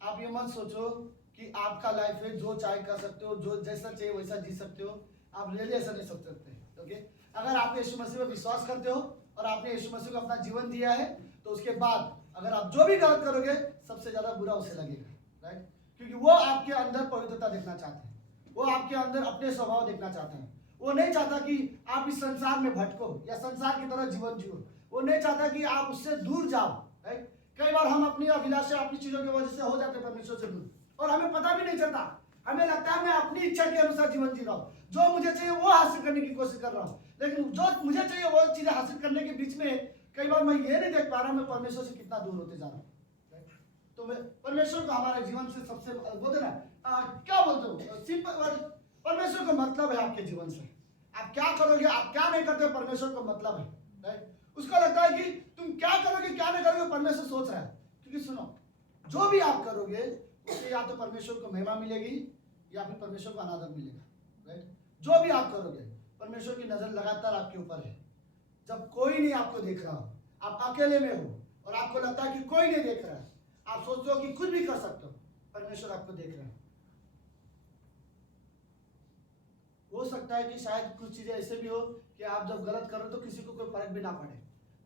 आप ये मत सोचो कि आपका लाइफ है जो चाहे कर सकते हो, जो जैसा चाहिए वैसा जी सकते हो। आप रियली ऐसा नहीं सोच सकते, ओके? अगर आप यीशु मसीह पर विश्वास करते हो और आपने यीशु मसीह को अपना जीवन दिया है तो उसके बाद अगर आप जो भी गलत करोगे सबसे ज्यादा बुरा उसे लगेगा, राइट? क्योंकि वो आपके अंदर पवित्रता देखना चाहते हैं, वो आपके अंदर अपने स्वभाव देखना चाहते हैं। वो नहीं चाहता कि आप इस संसार में भटको या संसार की तरह जीवन जियो, वो नहीं चाहता कि आप उससे दूर जाओ, राइट? कई बार हम अपनी अभिलाषा अपनी चीजों की वजह से हो जाते हैं परमेश्वर से दूर और हमें पता भी नहीं चलता। हमें लगता है मैं अपनी इच्छा के अनुसार जीवन जी रहा हूँ, जो मुझे चाहिए वो हासिल करने की कोशिश कर रहा हूँ, लेकिन जो मुझे चाहिए वो चीजें हासिल करने के बीच में कई बार मैं ये नहीं देख पा रहा मैं परमेश्वर से कितना दूर होते जा रहा हूँ। तो परमेश्वर को हमारे जीवन से सबसे बोलते ना क्या बोलते हो, सिंपल, परमेश्वर का मतलब है आपके जीवन से आप क्या करोगे, आप क्या नहीं करते, परमेश्वर का मतलब है, राइट? उसको लगता है कि तुम क्या करोगे क्या नहीं करोगे, परमेश्वर सोच रहा है। क्योंकि सुनो, जो भी आप करोगे उससे या तो परमेश्वर को महिमा मिलेगी या फिर परमेश्वर को अनादर मिलेगा, राइट? जो भी आप करोगे परमेश्वर की नजर लगातार आपके ऊपर है। जब कोई नहीं आपको देख रहा हो, आप अकेले में हो और आपको लगता है कि कोई नहीं देख रहा है, आप सोचते हो कि कुछ भी कर सकते हो, परमेश्वर आपको देख रहा है। हो सकता है कि शायद कुछ चीजें ऐसे भी हो कि आप जब गलत करो तो किसी को कोई फर्क भी ना पड़े,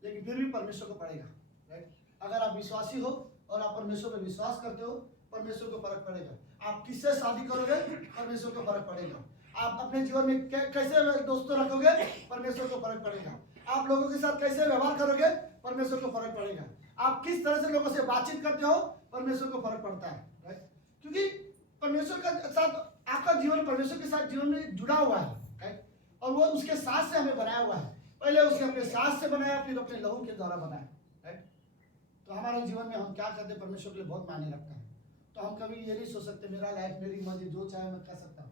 लेकिन फिर भी परमेश्वर को पड़ेगा, राइट? अगर आप विश्वासी हो और आप परमेश्वर पर विश्वास करते हो, परमेश्वर को फर्क पड़ेगा। आप किससे शादी करोगे, परमेश्वर को फर्क पड़ेगा। आप अपने जीवन में कैसे दोस्तों रखोगे, परमेश्वर को फर्क पड़ेगा। आप लोगों के साथ कैसे व्यवहार करोगे, परमेश्वर को फर्क पड़ेगा। आप किस तरह से लोगों से बातचीत करते हो, परमेश्वर को फर्क पड़ता है, राइट? क्योंकि परमेश्वर का साथ आपका जीवन परमेश्वर के साथ जीवन में जुड़ा हुआ है, राइट? और वो उसके साथ से हमें बनाया हुआ है। पहले उसने अपने साथ से बनाया, फिर अपने लहू के द्वारा बनाया, राइट? तो हमारे जीवन में हम क्या करते हैं परमेश्वर के लिए बहुत मायने रखता है। तो हम कभी ये नहीं सोच सकते मेरा लाइफ मेरी मर्जी जो चाहे मैं कर सकता हूँ,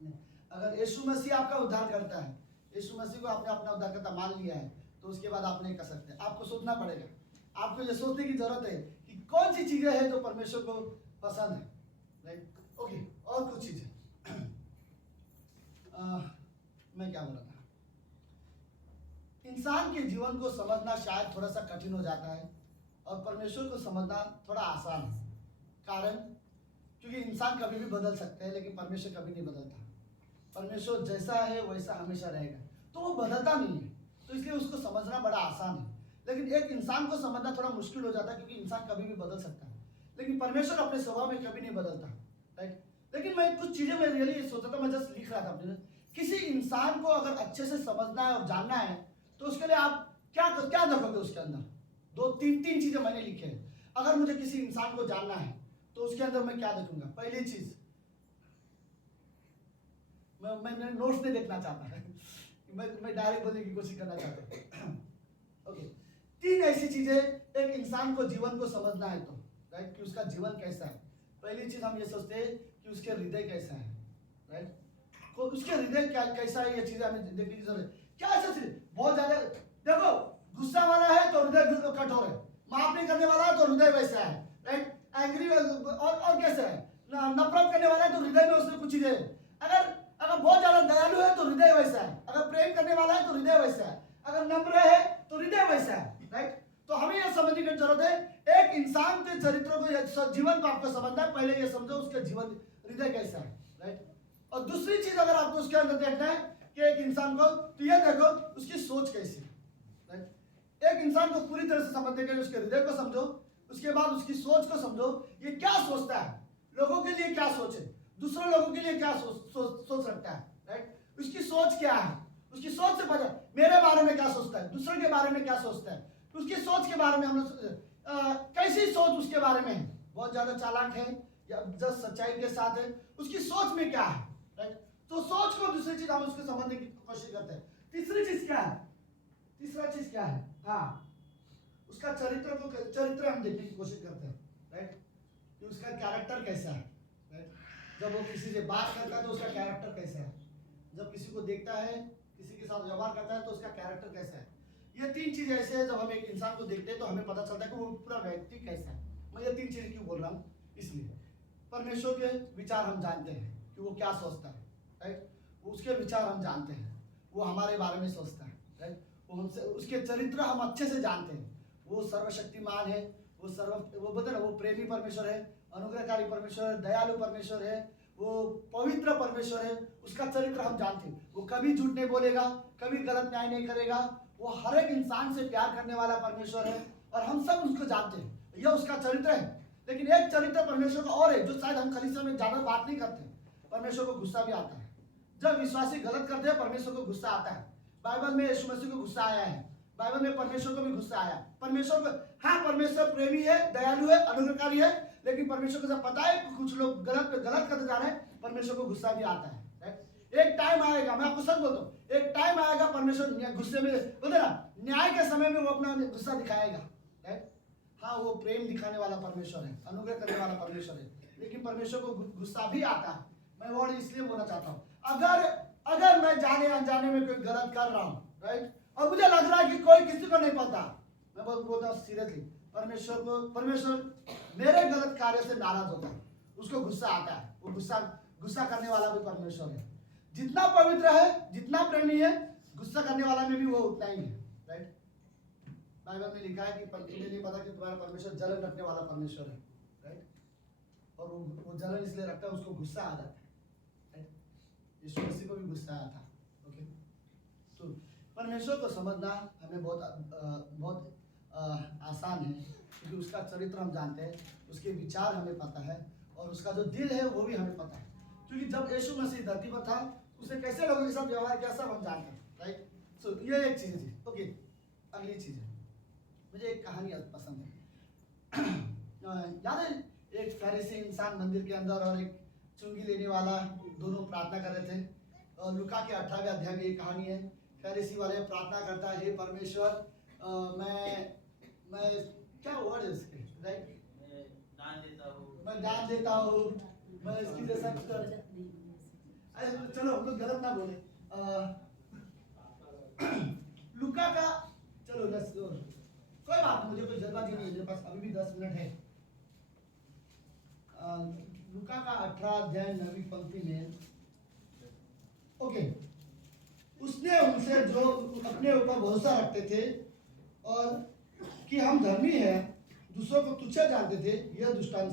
नहीं। अगर यीशु मसीह आपका उद्धार करता है, यीशु मसीह को आपने अपना उद्धारकर्ता मान लिया है, तो उसके बाद आप नहीं कर सकते। आपको सोचना पड़ेगा, आपको ये सोचने की जरूरत है कि कौन सी चीजें हैं जो परमेश्वर को पसंद है, राइट? ओके, और कुछ चीजें मैं क्या बोल रहा था, इंसान के जीवन को समझना शायद थोड़ा सा कठिन हो जाता है और परमेश्वर को समझना थोड़ा आसान है। कारण क्योंकि इंसान कभी भी बदल सकते हैं लेकिन परमेश्वर कभी नहीं बदलता। परमेश्वर जैसा है वैसा हमेशा रहेगा, तो वो बदलता नहीं है, तो इसलिए उसको समझना बड़ा आसान है। लेकिन एक इंसान को समझना थोड़ा मुश्किल हो जाता है क्योंकि इंसान कभी भी बदल सकता है, लेकिन परमेश्वर अपने स्वभाव में कभी नहीं बदलता, राइट? लेकिन मैं कुछ चीजें मैं रियली सोचा था, मैं जस्ट लिख रहा था अपने, किसी इंसान को अगर अच्छे से समझना है और जानना है तो उसके लिए आप क्या क्या देखोगे उसके अंदर? दो तीन चीजें मैंने लिखे हैं। अगर मुझे किसी इंसान को जानना है तो उसके अंदर मैं क्या देखूंगा? पहली चीज, मैं नोट्स नहीं देखना चाहता मैं डायरेक्ट बोलने की कोशिश करना चाहता हूँ। ओके, तीन ऐसी चीजें एक इंसान को जीवन को समझना है तो, राइट, कि उसका जीवन कैसा है। पहली चीज हम ये सोचते हैं कि उसके हृदय कैसा है, राइट? तो उसके हृदय कैसा है, ये चीजें हमें देखने की जरूरत है। क्या ऐसा चीज बहुत ज्यादा, देखो गुस्सा वाला है तो हृदय कठोर है, माफ नहीं करने वाला है तो हृदय वैसा है, राइट? एंग्री और कैसा है, नफरत करने वाला है तो हृदय में उसने कुछ चीजें, अगर बहुत ज्यादा दयालु है तो हृदय वैसा है, अगर प्रेम करने वाला है तो हृदय वैसा है, अगर नम्र है तो हृदय वैसा है, राइट? तो हमें यह समझने की जरूरत है, एक इंसान के चरित्र को, जीवन को आपको समझना है, पहले ये समझो उसके जीवन हृदय कैसा है, राइट? और दूसरी चीज अगर आपको उसके अंदर देखना है कि एक इंसान को, तो ये देखो उसकी सोच कैसी है, राइट? एक इंसान को पूरी तरह से समझने के लिए उसके हृदय को समझो, उसके बाद उसकी सोच को समझो, ये क्या सोचता है, लोगों के लिए क्या सोचे, दूसरे लोगों के लिए क्या सोच रखता है, राइट? उसकी सोच क्या है, उसकी सोच से पता मेरे बारे में क्या सोचता है, दूसरे के बारे में क्या सोचता है, उसकी सोच के बारे में हम लोग कैसी सोच उसके बारे में है, बहुत ज्यादा चालाक है या जस्ट सच्चाई के साथ है, उसकी सोच में क्या है, राइट? तो सोच को दूसरी चीज हम उसको समझने की कोशिश करते हैं। तीसरी चीज क्या है, तीसरा चीज क्या है, हाँ, उसका चरित्र हम देखने की कोशिश करते हैं, राइट? कि उसका कैरेक्टर कैसा है, राइट? जब वो किसी से बात करता है तो उसका कैरेक्टर कैसा है, जब किसी को देखता है, किसी के साथ व्यवहार करता है तो उसका कैरेक्टर कैसा है। ये तीन चीज ऐसे है, जब हम एक इंसान को देखते हैं तो हमें पता चलता है कि वो पूरा व्यक्ति कैसा है। मैं ये तीन चीज क्यों बोल रहा हूँ, इसलिए परमेश्वर के विचार हम जानते हैं कि वो क्या सोचता है, राइट? उसके विचार हम जानते हैं, वो हमारे बारे में सोचता है, राइट? वो हमसे, उसके चरित्र हम अच्छे से जानते हैं। वो सर्वशक्तिमान है, वो बोलते ना, वो प्रेमी परमेश्वर है, अनुग्रहकारी परमेश्वर है, दयालु परमेश्वर है, वो पवित्र परमेश्वर है, उसका चरित्र हम जानते हैं। वो कभी झूठ नहीं बोलेगा, कभी गलत न्याय नहीं करेगा, वो हर एक इंसान से प्यार करने वाला परमेश्वर है और हम सब उसको जानते हैं, यह उसका चरित्र है। लेकिन एक चरित्र परमेश्वर का और है जो शायद हम कलीसिया में ज्यादा बात नहीं करते। परमेश्वर को गुस्सा भी आता है, जब विश्वासी गलत करते हैं परमेश्वर को गुस्सा आता है। बाइबल में यीशु मसीह को गुस्सा आया है, बाइबल में परमेश्वर को भी गुस्सा आया। परमेश्वर को, हाँ, परमेश्वर प्रेमी है, दयालु है, अनुग्रहकारी है, लेकिन परमेश्वर को जब पता है कि कुछ लोग गलत करते जा रहे हैं, परमेश्वर को गुस्सा भी आता है, राइट? एक टाइम आएगा, मैं आपको सच बोलता हूँ, एक टाइम आएगा परमेश्वर गुस्से में, बोलते ना, न्याय के समय में वो अपना गुस्सा दिखाएगा, राइट? हाँ, वो प्रेम दिखाने वाला परमेश्वर है, अनुग्रह करने वाला परमेश्वर है, लेकिन परमेश्वर को गुस्सा भी आता है। मैं वर्ड इसलिए बोलना चाहता हूँ, अगर मैं जाने अनजाने में कोई गलत कर रहा हूँ, राइट, और मुझे लग रहा है कि कोई किसी को नहीं पता, मैं बोलता हूँ सीरियसली, परमेश्वर मेरे गलत कार्य से नाराज होता है, उसको गुस्सा आता है। वो गुस्सा करने वाला भी परमेश्वर है, जितना पवित्र है, जितना प्रेमी है, गुस्सा करने वाला में भी वो उतना ही है, राइट? बाइबल में लिखा है कि तुम्हें नहीं पता कि तुम्हारा परमेश्वर जलन रखने वाला परमेश्वर है, राइट? और वो जलन इसलिए रखता है, उसको गुस्सा आ जाता है, राइट? यीशु मसीह को भी गुस्सा आया था, ओके? तो परमेश्वर को समझना हमें बहुत आसान है, क्योंकि उसका चरित्र हम जानते हैं, उसके विचार हमें पता है, और उसका जो दिल है वो भी हमें पता है। क्योंकि जब यीशु मसीह धरती पर था, उसने कैसे लोगों के साथ व्यवहार किया सब हम जानते हैं, राइट? सो ये एक चीज है, ओके? अगली चीज है, मुझे एक कहानी पसंद है। याद है, एक फरीसी इंसान मंदिर के अंदर और एक चुंगी लेने वाला दोनों प्रार्थना कर रहे थे। और लुका के 18वें अध्याय में ये कहानी है। फरीसी वाले प्रार्थना करता है, हे परमेश्वर, मैं क्या वर्ड है इसके, राइट, मैं दान देता हूँ, मैं इसकी जैसा चलो हम लोग गलत ना बोले। लुका का, चलो कोई बात नहीं, मुझे कोई जल्दबाजी नहीं है, मेरे पास अभी भी 10 मिनट है। लुका का 18 अध्याय 9वीं पंक्ति में, ओके, उसने उनसे जो अपने ऊपर भरोसा रखते थे और कि हम धर्मी हैं, दूसरों को तुच्छ जानते थे, यह दृष्टांत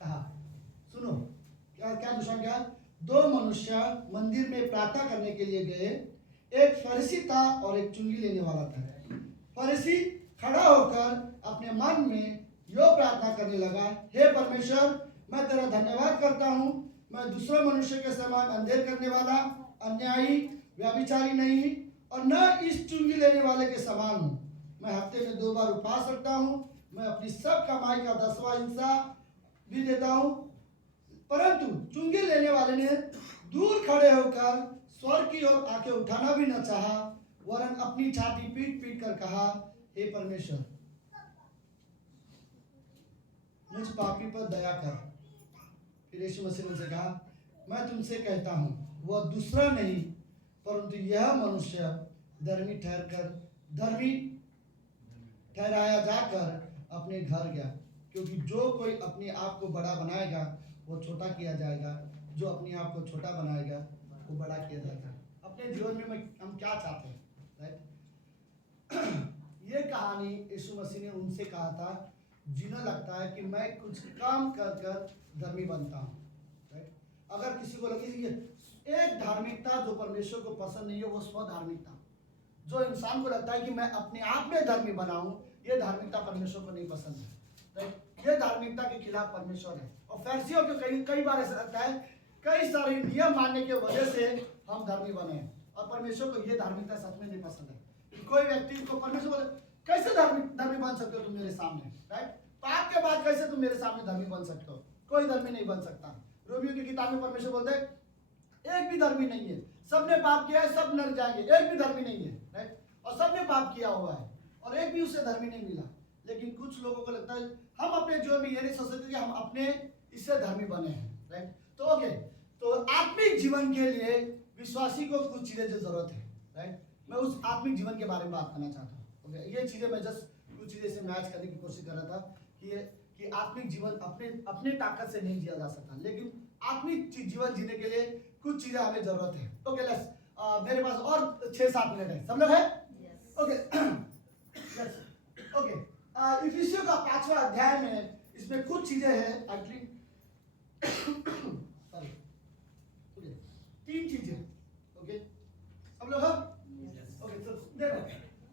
कहा। सुनो क्या क्या दृष्टांत क्या? 2 मनुष्य मंदिर में प्रार्थना करने के लिए गए, एक फरीसी था और एक चुंगी लेने वाला था। फरीसी खड़ा होकर अपने मन में यो प्रार्थना करने लगा, हे परमेश्वर, मैं तेरा धन्यवाद करता हूँ, मैं दूसरे मनुष्य के समान अंधेर करने वाला, अन्यायी, व्यभिचारी नहीं और न इस चुंगी लेने वाले के समान हूँ। मैं हफ्ते में 2 बार उपवास रखता हूँ, मैं अपनी सब कमाई का 10वां हिस्सा भी देता हूँ। परंतु चुंगी लेने वाले ने दूर खड़े होकर स्वर्ग की ओर आंखें उठाना भी न चाहा, वरन अपनी छाती पीट पीट कर कहा, हे परमेश्वर, मुझ पापी पर दया कर। फिर यीशु मसीह ने कहा, मैं तुमसे कहता हूँ, वह दूसरा नहीं परंतु यह मनुष्य धर्मी ठहराया जाकर अपने घर गया, क्योंकि जो कोई अपने आप को बड़ा बनाएगा वो छोटा किया जाएगा, जो अपने आप को छोटा बनाएगा वो बड़ा किया जाएगा। अपने जीवन में हम क्या चाहते हैं, राइट? ये कहानी यीशु मसीह ने उनसे कहा था, जिन्हें लगता है कि मैं कुछ काम कर कर धर्मी बनता हूँ, राइट? अगर किसी को लगे एक धार्मिकता जो परमेश्वर को पसंद नहीं है, वो स्वधार्मिकता, जो इंसान को लगता है कि मैं अपने आप में धर्मी बनाऊं, ये धार्मिकता परमेश्वर को नहीं पसंद है, राइट? ये धार्मिकता के खिलाफ परमेश्वर है। और फरीसियों को कई बार ऐसा लगता है, कई सारे नियम मानने की वजह से हम धर्मी बने हैं, और परमेश्वर को ये धार्मिकता सच में नहीं पसंद है। कोई व्यक्ति को परमेश्वर बोले, कैसे धर्मी बन सकते हो तुम मेरे सामने, राइट? पाप के बाद कैसे तुम मेरे सामने धर्मी बन सकते हो? कोई धर्मी नहीं बन सकता। रोमियो की किताब में परमेश्वर बोलते हैं, एक भी धर्मी नहीं है, सबने पाप किया है, सब नरक जाएंगे, एक भी धर्मी नहीं है, राइट? और सबने पाप किया हुआ है और एक भी उससे धर्मी नहीं मिला। लेकिन कुछ लोगों को लगता है हम अपने जीवन में ये नहीं सोच सकते कि हम अपने इससे धर्मी बने हैं, राइट? तो ओके, तो आत्मिक जीवन के लिए विश्वासी को कुछ चीजें जो जरूरत है, राइट? मैं उस आत्मिक जीवन के बारे में बात करना चाहता हूँ। ओके, ये चीजें मैं जस्ट कुछ चीजें से मैच करने की कोशिश कर रहा था कि आत्मिक जीवन अपने ताकत से नहीं जिया जा सकता, लेकिन आत्मिक जीवन जीने के लिए कुछ चीजें हमें जरूरत है। ओके, लेट्स मेरे पास और 6-7 मिनट है, सब लोग है? ओके, ओके, इफिसियों का 5वां अध्याय में इसमें कुछ चीजें हैं, एक्चुअली सॉरी, 3 चीजें। ओके, सब लोग हैं? ओके, तो देखो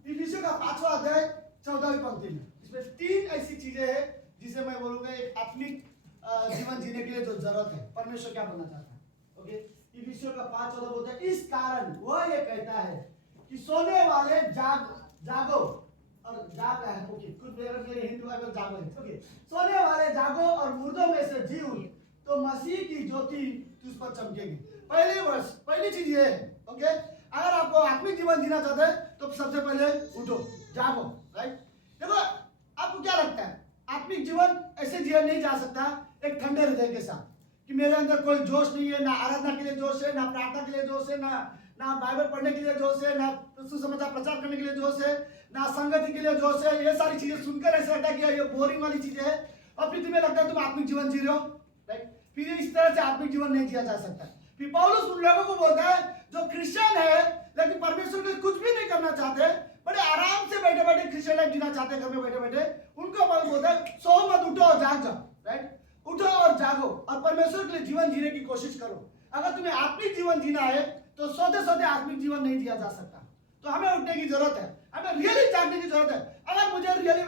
इफिसियों का 5वां अध्याय 14वीं पंक्ति में इसमें 3 ऐसी चीजें हैं जिसे मैं बोलूंगा एक आत्मिक जीवन जीने के लिए जो जरूरत है। परमेश्वर क्या बोलना चाहता है? ओके, इफिसियों का 5:14 बोलता है, इस कारण वह ये कहता है कि सोने वाले जागो और जाग रहा है। ओके, कुछ मेरे हिंदू बाइबल जागो है। ओके, सोने वाले जागो और मुर्दों में से जी उठ, तो मसीह की ज्योति तुझ पर चमकेगी। पहली चीज ये है, ओके, अगर आपको आत्मिक जीवन जीना चाहते हैं तो सबसे पहले उठो, जागो, राइट? देखो, आपको क्या लगता है आत्मिक जीवन ऐसे जिया नहीं जा सकता एक ठंडे हृदय के साथ, कि मेरे अंदर कोई जोश नहीं है, ना आराधना के लिए जोश है, ना प्रार्थना के लिए जोश है, ना बाइबल पढ़ने के लिए जोश है, ना सुसमाचार प्रचार करने के लिए जोश है, ना संगति के लिए जोश है। ये सारी चीजें सुनकर ऐसा लगता है कि ये बोरिंग वाली चीजें है, और फिर तुम्हें लगता है तुम आत्मिक जीवन जी रहे हो, राइट? फिर इस तरह से आत्मिक जीवन नहीं जिया जा सकता। फिर पौलुस उन लोगों को बोलता है जो क्रिश्चियन है लेकिन परमेश्वर के कुछ भी नहीं करना चाहते, बड़े आराम से बैठे बैठे क्रिश्चियन लाइफ जीना चाहते हैं, घर में बैठे बैठे, उनको पौलुस बोलता है सो मत, उठो और जाग जाओ, राइट? उठो और जागो और परमेश्वर के लिए जीवन जीने की कोशिश करो। अगर तुम्हें आत्मिक जीवन जीना है तो सोते सोते आत्मिक जीवन नहीं जिया जा सकता। तो हमें उठने की जरूरत है, हमें रियली जागने की जरूरत है। अगर मुझे रियली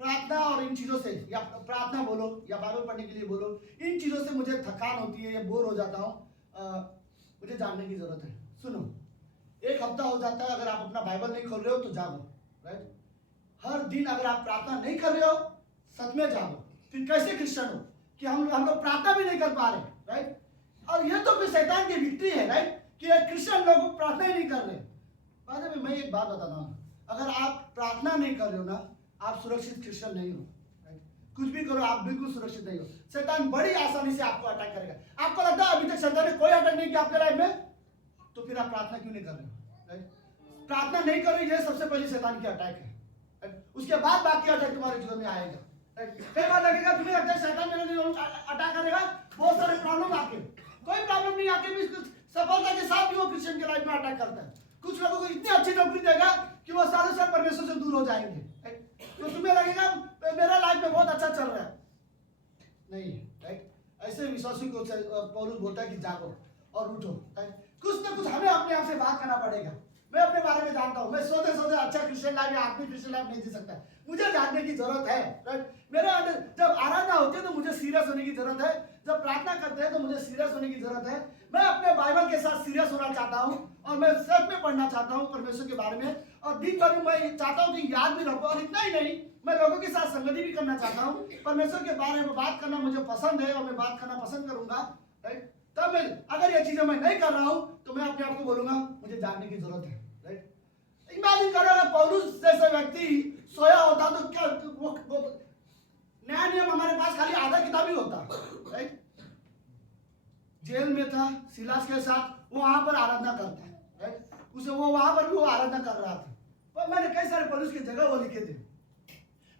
प्रार्थना और इन चीजों से, या प्रार्थना बोलो या बाइबल पढ़ने के लिए बोलो, इन चीजों से मुझे थकान होती है या बोर हो जाता हूँ, मुझे जानने की जरूरत है। सुनो, 1 हफ्ता हो जाता है अगर आप अपना बाइबल नहीं खोल रहे हो तो जागो, राइट? हर दिन अगर आप प्रार्थना नहीं कर रहे हो, सच में जागो। फिर कैसे क्रिश्चियन हो कि हम लोग प्रार्थना भी नहीं कर पा रहे, राइट। और ये तो फिर शैतान की विक्ट्री है, राइट, कि क्रिश्चियन लोग प्रार्थना ही नहीं कर रहे। बाद में मैं एक बात बताता हूँ, अगर आप प्रार्थना नहीं कर रहे हो ना, आप सुरक्षित क्रिश्चियन नहीं हो, राइट। कुछ भी करो आप बिल्कुल सुरक्षित नहीं हो। शैतान बड़ी आसानी से आपको अटैक करेगा। आपको लगता है अभी तक शैतान ने कोई अटैक नहीं किया आपके लाइफ में, तो फिर आप प्रार्थना क्यों नहीं कर रहे हो, राइट। प्रार्थना नहीं कर रही, ये सबसे पहले शैतान की अटैक है, राइट? उसके बाद बाकी अटैक तुम्हारे जीवन में आएगा, राइट। कई बार लगेगा तुम्हें लगता है शैतान मेरे जीवन में अटैक करेगा, बहुत सारे प्रॉब्लम आके, कोई प्रॉब्लम नहीं आके भी सफलता के साथ भी वो क्रिश्चियन के लाइफ में अटैक करता है। कुछ लोगों को इतनी अच्छी नौकरी देगा कि वो सालों साल परमेश्वर से दूर हो जाएंगे, राइट। तो तुम्हें लगेगा मेरा लाइफ में बहुत अच्छा चल रहा है, नहीं, राइट। ऐसे विश्वासी को पौलुस बोलता है कि जागो और उठो, राइट। कुछ ना कुछ हमें अपने आप से बात करना पड़ेगा। मैं अपने बारे में जानता हूँ, मैं सोते सोते अच्छा क्रिश्चियन लाइफ या आत्मिक क्रिश्चियन लाइफ नहीं जी सकता, मुझे जानने की जरूरत है, राइट। मेरे अंदर जब आराधना होती है तो मुझे सीरियस होने की जरूरत है, जब प्रार्थना करते हैं तो मुझे सीरियस होने की जरूरत है। मैं अपने बाइबल के साथ सीरियस होना चाहता हूँ और मैं सच में पढ़ना चाहता हूँ परमेश्वर के बारे में, और दिन भर में मैं चाहता हूँ कि याद भी रखो। और इतना ही नहीं, मैं लोगों के साथ संगति भी करना चाहता हूँ। परमेश्वर के बारे में बात करना मुझे पसंद है और मैं बात करना पसंद करूंगा, राइट। तब मैं अगर ये चीजें मैं नहीं कर रहा हूँ तो मैं अपने आप को बोलूंगा मुझे जानने की जरूरत है, राइट। इमेजिन करो अगर पौलुस जैसा व्यक्ति सोया होता तो क्या वो नया नियम हमारे पास खाली आधा किताब ही होता, राइट। जेल में था सिलास के साथ, वो वहां पर आराधना करता है, राइट। उसे वो वहां पर भी वो आराधना कर रहा था। पर मैंने कई सारे पौलुस की जगह वो लिखे थे।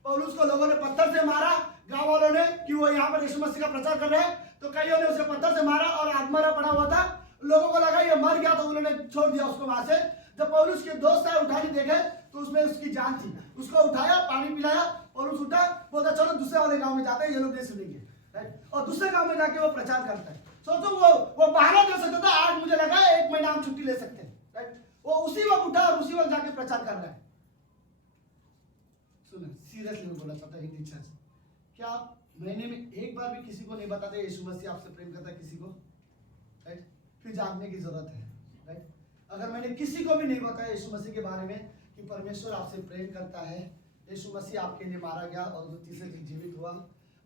पौलुस को लोगों ने पत्थर से मारा, गांव वालों ने, कि वो यहाँ पर यीशु मसीह का प्रचार कर रहे हैं, तो कईयों ने उसे पत्थर से मारा और आत्महरा पड़ा हुआ था। लोगों को लगा ये मर गया तो उन्होंने छोड़ दिया उसको वहां से। जब पौलुस के दोस्त आए उठा के देखे तो उसमें उसकी जान थी। उसको उठाया, पानी पिलाया, पौलुस उठा, बोला चलो दूसरे वाले गांव में जाते हैं, ये लोग नहीं सुनेंगे, राइट। और दूसरे गांव में जाके वो प्रचार करता है। सोचो वो बहाना दे सकता था, आज मुझे लगा 1 महीना हम छुट्टी ले सकते हैं, राइट। वो उसी वक्त उठा और उसी वक्त जाके प्रचार कर रहा है। सुनो, सीरियसली मैं बोला चाहता हिंदी चर्च, क्या आप महीने में एक बार भी किसी को नहीं बताते यीशु मसीह आपसे प्रेम करता है, किसी को, राइट। फिर जानने की जरूरत है, राइट। अगर मैंने किसी को भी नहीं बताया यीशु मसीह के बारे में कि परमेश्वर आपसे प्रेम करता है, यीशु मसीह आपके लिए मारा गया और वो तीसरे दिन जीवित हुआ,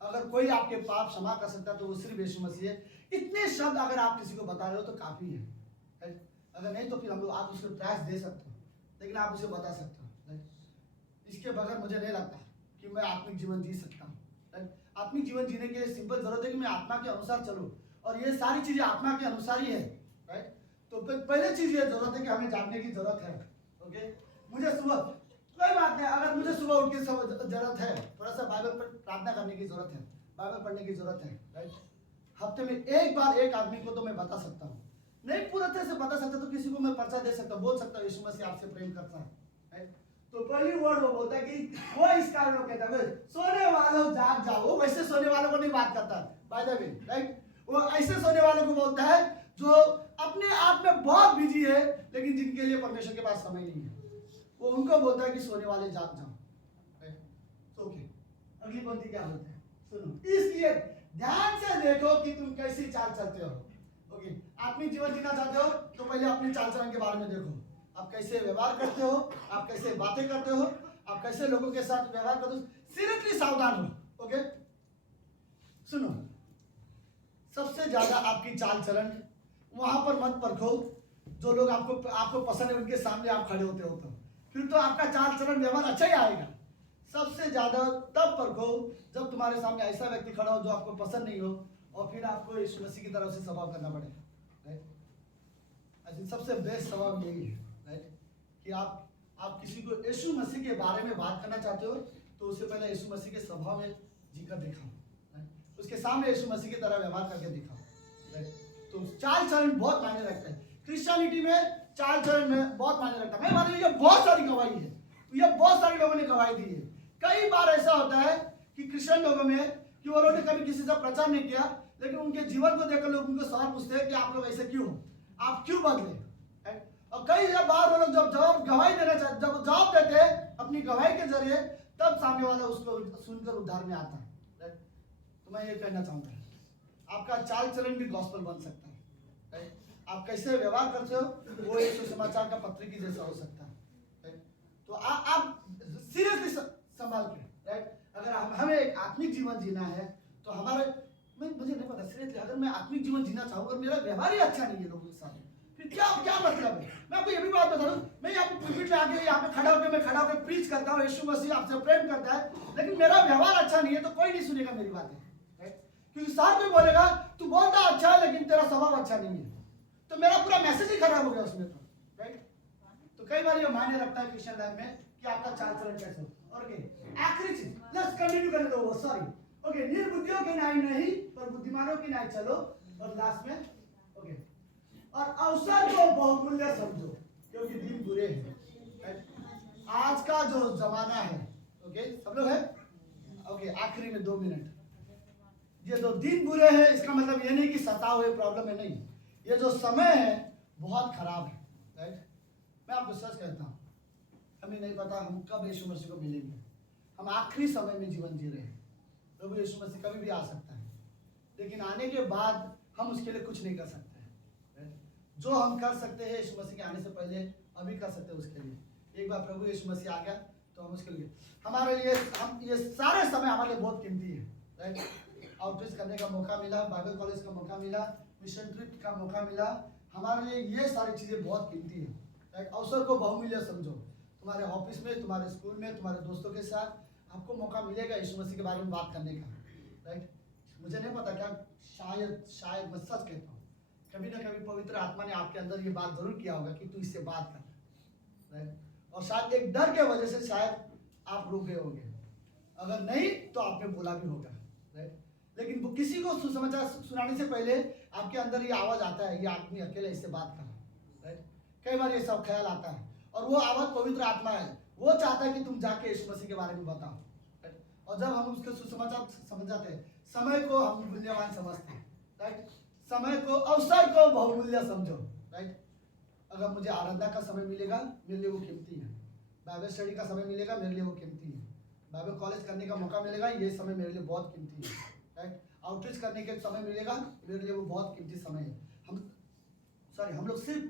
अगर कोई आपके पाप क्षमा कर सकता है तो वो सिर्फ यीशु मसीह है, इतने शब्द अगर आप किसी को बता रहे हो तो काफी है, राइट। अगर नहीं तो फिर हम लोग आप उसको प्रयास दे सकते हो, लेकिन आप उसे बता सकते हो, राइट। इसके बगैर मुझे नहीं लगता कि मैं आत्मिक जीवन जी सकता हूँ, राइट। आत्मिक जीवन जीने के लिए सिंपल जरूरत है कि मैं आत्मा के अनुसार चलूं, और ये सारी चीजें आत्मा के अनुसार ही है, राइट। तो पहले चीज ये जरूरत है कि हमें जानने की जरूरत है, ओके। मुझे सुबह कोई बात नहीं, अगर मुझे सुबह उठ के जरूरत है, थोड़ा सा बाइबल पर प्रार्थना करने की जरूरत है, बाइबल पढ़ने की जरूरत है, राइट। हफ्ते में एक बार एक आदमी को तो मैं बता सकता हूँ, नहीं पूरा तरह से बता सकता तो किसी को मैं पर्चा दे सकता हूँ, बोल सकता हूँ यीशु मसीह आपसे प्रेम करता है, राइट। तो पहली वर्ड वो बोलता है कि वो इस कारण कहता है सोने वालों जाग जाओ। वो वैसे सोने वालों को नहीं बात करता, बाय द वे, राइट। वो ऐसे सोने वालों को बोलता है जो अपने आप में बहुत बिजी है लेकिन जिनके लिए परमेश्वर के पास समय नहीं है, वो उनको बोलता है कि सोने वाले जाग जाओ, राइट। तो ओके, अगली पंक्ति क्या बोलते हैं, सुनो। इसलिए ध्यान से देखो कि तुम कैसी चाल चलते हो, ओके। आत्मिक जीवन जीना चाहते हो तो पहले अपनी चाल चलन के बारे में देखो, आप कैसे व्यवहार करते हो, आप कैसे बातें करते हो, आप कैसे लोगों के साथ व्यवहार करते हो, सीरियसली सावधान हो, ओके। सुनो, सबसे ज्यादा आपकी चाल चलन वहां पर मत परखो जो लोग आपको पसंद है उनके सामने आप खड़े होते हो, तो फिर तो आपका चाल चलन व्यवहार अच्छा ही आएगा। सबसे ज्यादा तब परखो जब तुम्हारे सामने ऐसा व्यक्ति खड़ा हो जो आपको पसंद नहीं हो और फिर आपको यीशु मसीह की तरह से स्वभाव करना पड़े, राइट। सबसे बेस्ट स्वभाव यही है, राइट, कि आप किसी को यीशु मसीह के बारे में बात करना चाहते हो तो उससे पहले यीशु मसीह के स्वभाव में जीकर दिखाओ, राइट। उसके सामने यीशु मसीह की तरह व्यवहार करके दिखाओ, राइट। तो चाल चलन बहुत मायने रखता है क्रिश्चियनिटी में, चाल चलन में बहुत मायने रखता है। मैं मान लीजिए बहुत सारी गवाही है, ये बहुत सारे लोगों ने गवाही दी है। कई बार ऐसा होता है कि क्रिश्चियन लोगों में कि वो लोगों ने कभी किसी से प्रचार नहीं किया, लेकिन उनके जीवन को देखकर लोग उनको सवाल पूछते हैं कि आप लोग ऐसे क्यों हो, आप क्यों बदले। और कई बार वो लोग जब जवाब गवाही देना चाहते, जब जवाब देते हैं अपनी गवाही के जरिए, तब सामने वाला उसको सुनकर उद्धार में आता है। तो मैं ये कहना चाहूंगा आपका चाल चलन भी गॉस्पेल बन सकता है, आप कैसे व्यवहार करते हो वो एक सुसमाचार का पत्रिका जैसा हो सकता है। तो आप सीरियसली संभाल के, राइट। अगर हमें एक आत्मिक जीवन जीना है तो हमारे मुझे नहीं पता सीरियसली, अगर मैं आत्मिक जीवन जीना चाहूँ और मेरा व्यवहार ही अच्छा नहीं है लोगों के साथ, फिर क्या क्या मतलब है? मैं आपको ये भी बात बता दूं, मैं यहाँ पे पुलपिट में आके यहाँ पे खड़ा होकर प्रीच करता हूँ, यीशु मसीह आपसे प्रेम करता है, लेकिन मेरा व्यवहार अच्छा नहीं है तो कोई नहीं सुनेगा मेरी बातें, राइट? क्योंकि साथ में बोलेगा तू बोलता अच्छा है लेकिन तेरा स्वभाव अच्छा नहीं है, तो मेरा पूरा मैसेज ही खराब हो गया उसमें, तो राइट? तो कई बार ये मायने रखता है क्रिश्चियन लाइफ में कि आपका चाल चलन कैसे हो। ओके, आखिरी चीज, लेट्स कंटिन्यू करने दो, सॉरी, ओके, निर्बुद्धियों की नाई नहीं पर बुद्धिमानों की नाई चलो, और लास्ट में ओके, और अवसर को बहुमूल्य समझो क्योंकि दिन बुरे हैं। आज का जो जमाना है, ओके सब लोग है, ओके आखिरी में 2 मिनट, ये जो दिन बुरे हैं इसका मतलब ये नहीं कि सता हुए प्रॉब्लम है, नहीं, ये जो समय है बहुत खराब है, राइट? मैं आपको सच कहता हूँ, हमें नहीं पता हम कब यीशु मसीह को मिलेंगे, हम आखिरी समय में जीवन जी रहे हैं, प्रभु यीशु मसीह कभी भी आ सकता है, लेकिन आने के बाद हम उसके लिए कुछ नहीं कर सकते हैं। जो हम कर सकते हैं यीशु मसीह के आने से पहले अभी कर सकते हैं उसके लिए, एक बार प्रभु यीशु मसीह आ गया तो हम उसके लिए, हमारे लिए हम ये सारे समय हमारे लिए बहुत कीमती है, राइट? आउटरीच करने का मौका मिला, बाइबल कॉलेज का मौका मिला, मिशन ट्रिप का मौका मिला, हमारे लिए ये सारी चीज़ें बहुत कीमती है, राइट? अवसर को बहुमूल्य समझो, तुम्हारे ऑफिस में, तुम्हारे स्कूल में, तुम्हारे दोस्तों के साथ आपको मौका मिलेगा यीशु मसीह के बारे में बात करने का, राइट? मुझे नहीं पता क्या, शायद मैं सच कहता हूँ, कभी ना कभी पवित्र आत्मा ने आपके अंदर ये बात जरूर किया होगा कि तू इससे बात कर, राइट? और शायद एक डर के वजह से शायद आप रुक गए होंगे, अगर नहीं तो आपने बोला भी होगा, राइट? लेकिन वो किसी को सुसमाचार सुनाने से पहले आपके अंदर ये आवाज आता है, ये आदमी अकेले इससे बात कर, राइट? कई बार ये सब ख्याल आता है और वो आवाज पवित्र आत्मा है, वो चाहता है कि तुम जाके यीशु मसीह के बारे में बताओ, राइट? और जब हम उसके सुसमाचार समझ जाते हैं, समय को हम मूल्यवान समझते हैं, राइट? समय को, अवसर को बहुमूल्य समझो, राइट? अगर मुझे आराधना का समय मिलेगा मेरे लिए वो कीमती है, बाइबल स्टडी का समय मिलेगा मेरे लिए वो कीमती है, बाइबल कॉलेज करने का मौका मिलेगा ये समय मेरे लिए बहुत कीमती है, राइट? आउटरीच करने के समय मिलेगा मेरे लिए वो बहुत कीमती समय है। हम लोग सिर्फ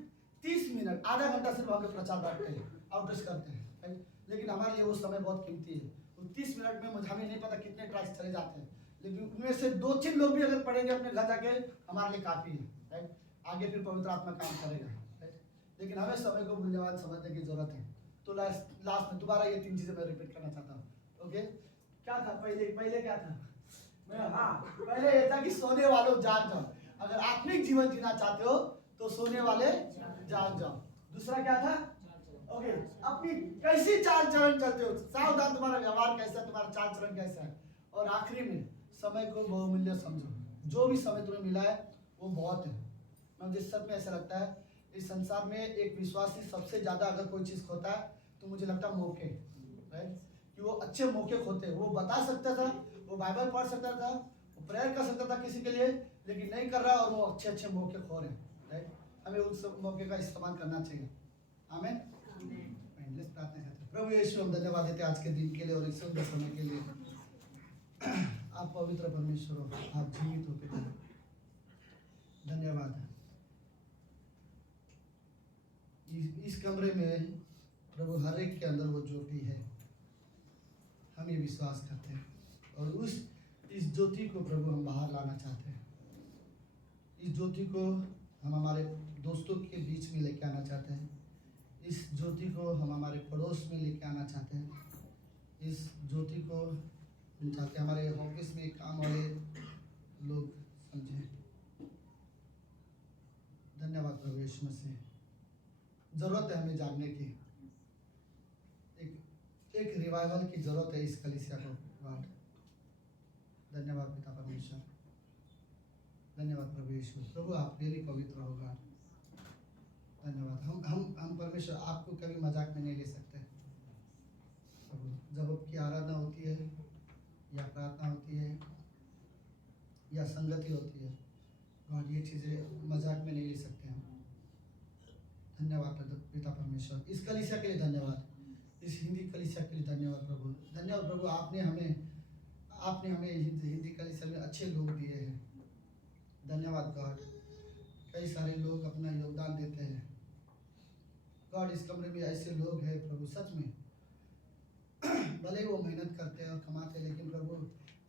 30 मिनट, आधा घंटा सिर्फ हम लोग प्रचार बांटते हैं, आउटरीच करते हैं, राइट? लेकिन हमारे लिए वो समय बहुत कीमती है। उन 30 मिनट में मुझे, हमें नहीं पता कितने ट्राइस चले जाते हैं, लेकिन उनमें से 2-3 लोग भी अगर पढ़ेंगे अपने घर जाके हमारे लिए काफ़ी है, राइट? आगे फिर पवित्र आत्मा काम करेगा, राइट? लेकिन हमें समय को मूल्यवान समझने की जरूरत है। तो लास्ट में दोबारा ये 3 चीज़ें मैं रिपीट करना चाहता हूँ, ओके? क्या था पहले क्या था? पहले ये था कि सोने वालों जाग जाओ, अगर आत्मिक जीवन जीना चाहते हो तो सोने वाले जाग जाओ। दूसरा क्या था? ओके, अपनी कैसी चाल चलन चलते हो, सावधान, तुम्हारा व्यवहार कैसा है, तुम्हारा चाल चलन कैसा है। और आखिरी में समय को बहुमूल्य समझो, जो भी समय तुम्हें मिला है वो बहुत है। मुझे सच में ऐसा लगता है इस संसार में एक विश्वासी सबसे ज्यादा अगर कोई चीज खोता है तो मुझे लगता है मौके, राइट? कि वो अच्छे मौके खोते, वो बता सकता था, वो बाइबल पढ़ सकता था, वो प्रेयर कर सकता था किसी के लिए, लेकिन नहीं कर रहा और वो अच्छे मौके खो रहे हैं, राइट? हमें उस मौके का इस्तेमाल करना चाहिए। आमीन। प्रार्थना करते हैं। प्रभु यीशु, हम धन्यवाद देते हैं आज के दिन के लिए और इस सुंदर समय के लिए। आप पवित्र परमेश्वर हो, आप जीवित होते हैं, धन्यवाद। इस कमरे में प्रभु हर एक के अंदर वो ज्योति है, हम ये विश्वास करते हैं और इस ज्योति को प्रभु हम बाहर लाना चाहते हैं। इस ज्योति को हम हमारे दोस्तों के बीच में लेके आना चाहते हैं, इस ज्योति को हम हमारे पड़ोस में लेके आना चाहते हैं, इस ज्योति को हम चाहते हैं हमारे ऑफिस में काम वाले लोग समझें। धन्यवाद प्रभु यीशु मसीह, जरूरत है हमें जागने की, एक रिवाइवल की जरूरत है इस कलीसिया को। गॉड, धन्यवाद पिता परमेश्वर, धन्यवाद प्रभु यीशु। प्रभु आप मेरी पवित्र होगा, धन्यवाद। हम परमेश्वर आपको कभी मजाक में नहीं ले सकते प्रभु। जब आपकी आराधना होती है या प्रार्थना होती है या संगति होती है, गॉड ये चीज़ें मजाक में नहीं ले सकते हम। धन्यवाद पिता परमेश्वर, इस कलीसिया के लिए धन्यवाद, इस हिंदी कलीसिया के लिए धन्यवाद प्रभु। धन्यवाद प्रभु, आपने हमें हिंदी कलीसिया में अच्छे लोग दिए हैं। धन्यवाद गॉड, कई सारे लोग अपना योगदान देते हैं गॉड। इस कमरे में ऐसे लोग हैं प्रभु, सच में भले ही वो मेहनत करते हैं और कमाते हैं, लेकिन प्रभु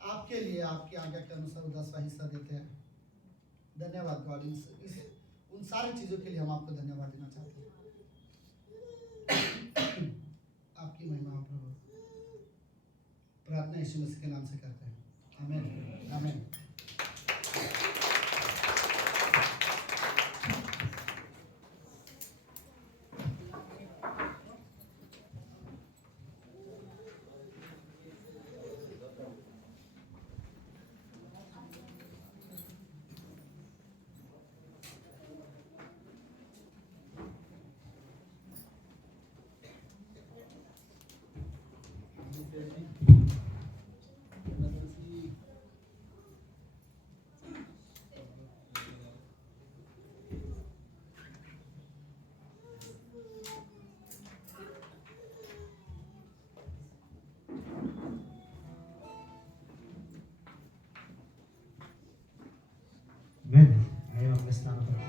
आपके लिए आपकी आज्ञा के अनुसार 10वां हिस्सा देते हैं। धन्यवाद गॉड, उन सारी चीज़ों के लिए हम आपको धन्यवाद देना चाहते हैं। आपकी महिमा हो प्रभु। प्रार्थना यीशु मसीह के नाम से करते हैं, आमीन आमीन। आइए हम स्नान करते हैं।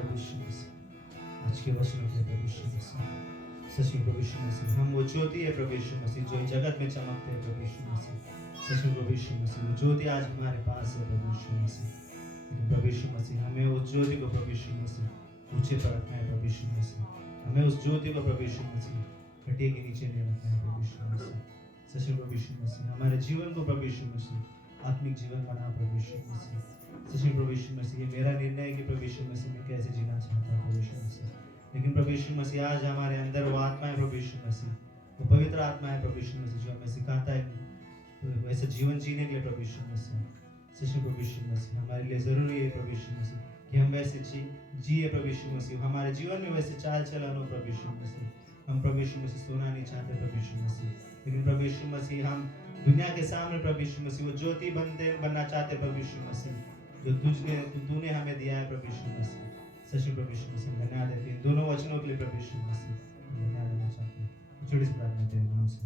प्रभु यीशु मसीह, आज के वचनों के लिए प्रभु यीशु मसीह, सच में प्रभु यीशु मसीह, हम वो ज्योति है प्रभु यीशु मसीह जो जगत में चमकते हैं प्रभु यीशु मसीह, सच में प्रभु यीशु मसीह, वो ज्योति आज हमारे पास है प्रभु यीशु मसीह, लेकिन प्रभु यीशु मसीह हमें उस ज्योति को प्रभु यीशु मसीह ऊंचे पर रखना है प्रभु यीशु मसीह, हमें उस ज्योति को प्रभु यीशु मसीह घटिया के नीचे नहीं रखना है प्रभु यीशु मसीह, सच में प्रभु यीशु मसीह हमारे जीवन को प्रभु यीशु मसीह आत्मिक जीवन बना प्रभु यीशु मसीह, सच में प्रभु यीशु मसीह ये मेरा निर्णय है कि प्रभु यीशु मसीह मैं कैसे जीना चाहता हूँ प्रभु यीशु मसीह, लेकिन प्रभु यीशु मसीह आज हमारे अंदर वो आत्मा है प्रभु यीशु मसीह, वो पवित्र आत्मा है प्रभु यीशु मसीह जो हमें सिखाता है वैसे जीवन जीने के लिए प्रभु यीशु मसीह, सच में प्रभु यीशु मसीह हमारे लिए जरूरी है प्रभु यीशु मसीह कि हम वैसे जिए प्रभु यीशु मसीह, हमारे जीवन में वैसे चाल चलन हो प्रभु यीशु मसीह, हम प्रभु यीशु मसीह सोना नहीं चाहते प्रभु यीशु मसीह, लेकिन प्रभु यीशु मसीह हम दुनिया के सामने प्रभु यीशु मसीह वो ज्योति बनना चाहते प्रभु यीशु मसीह जो तूने हमें दिया है प्रभु यीशु मसीह, सच में प्रभु यीशु मसीह धन्यवाद देते हैं दोनों वचनों के लिए प्रभु यीशु मसीह धन्यवाद देना चाहते हैं, छोटी सी प्रार्थना तेरे नाम से।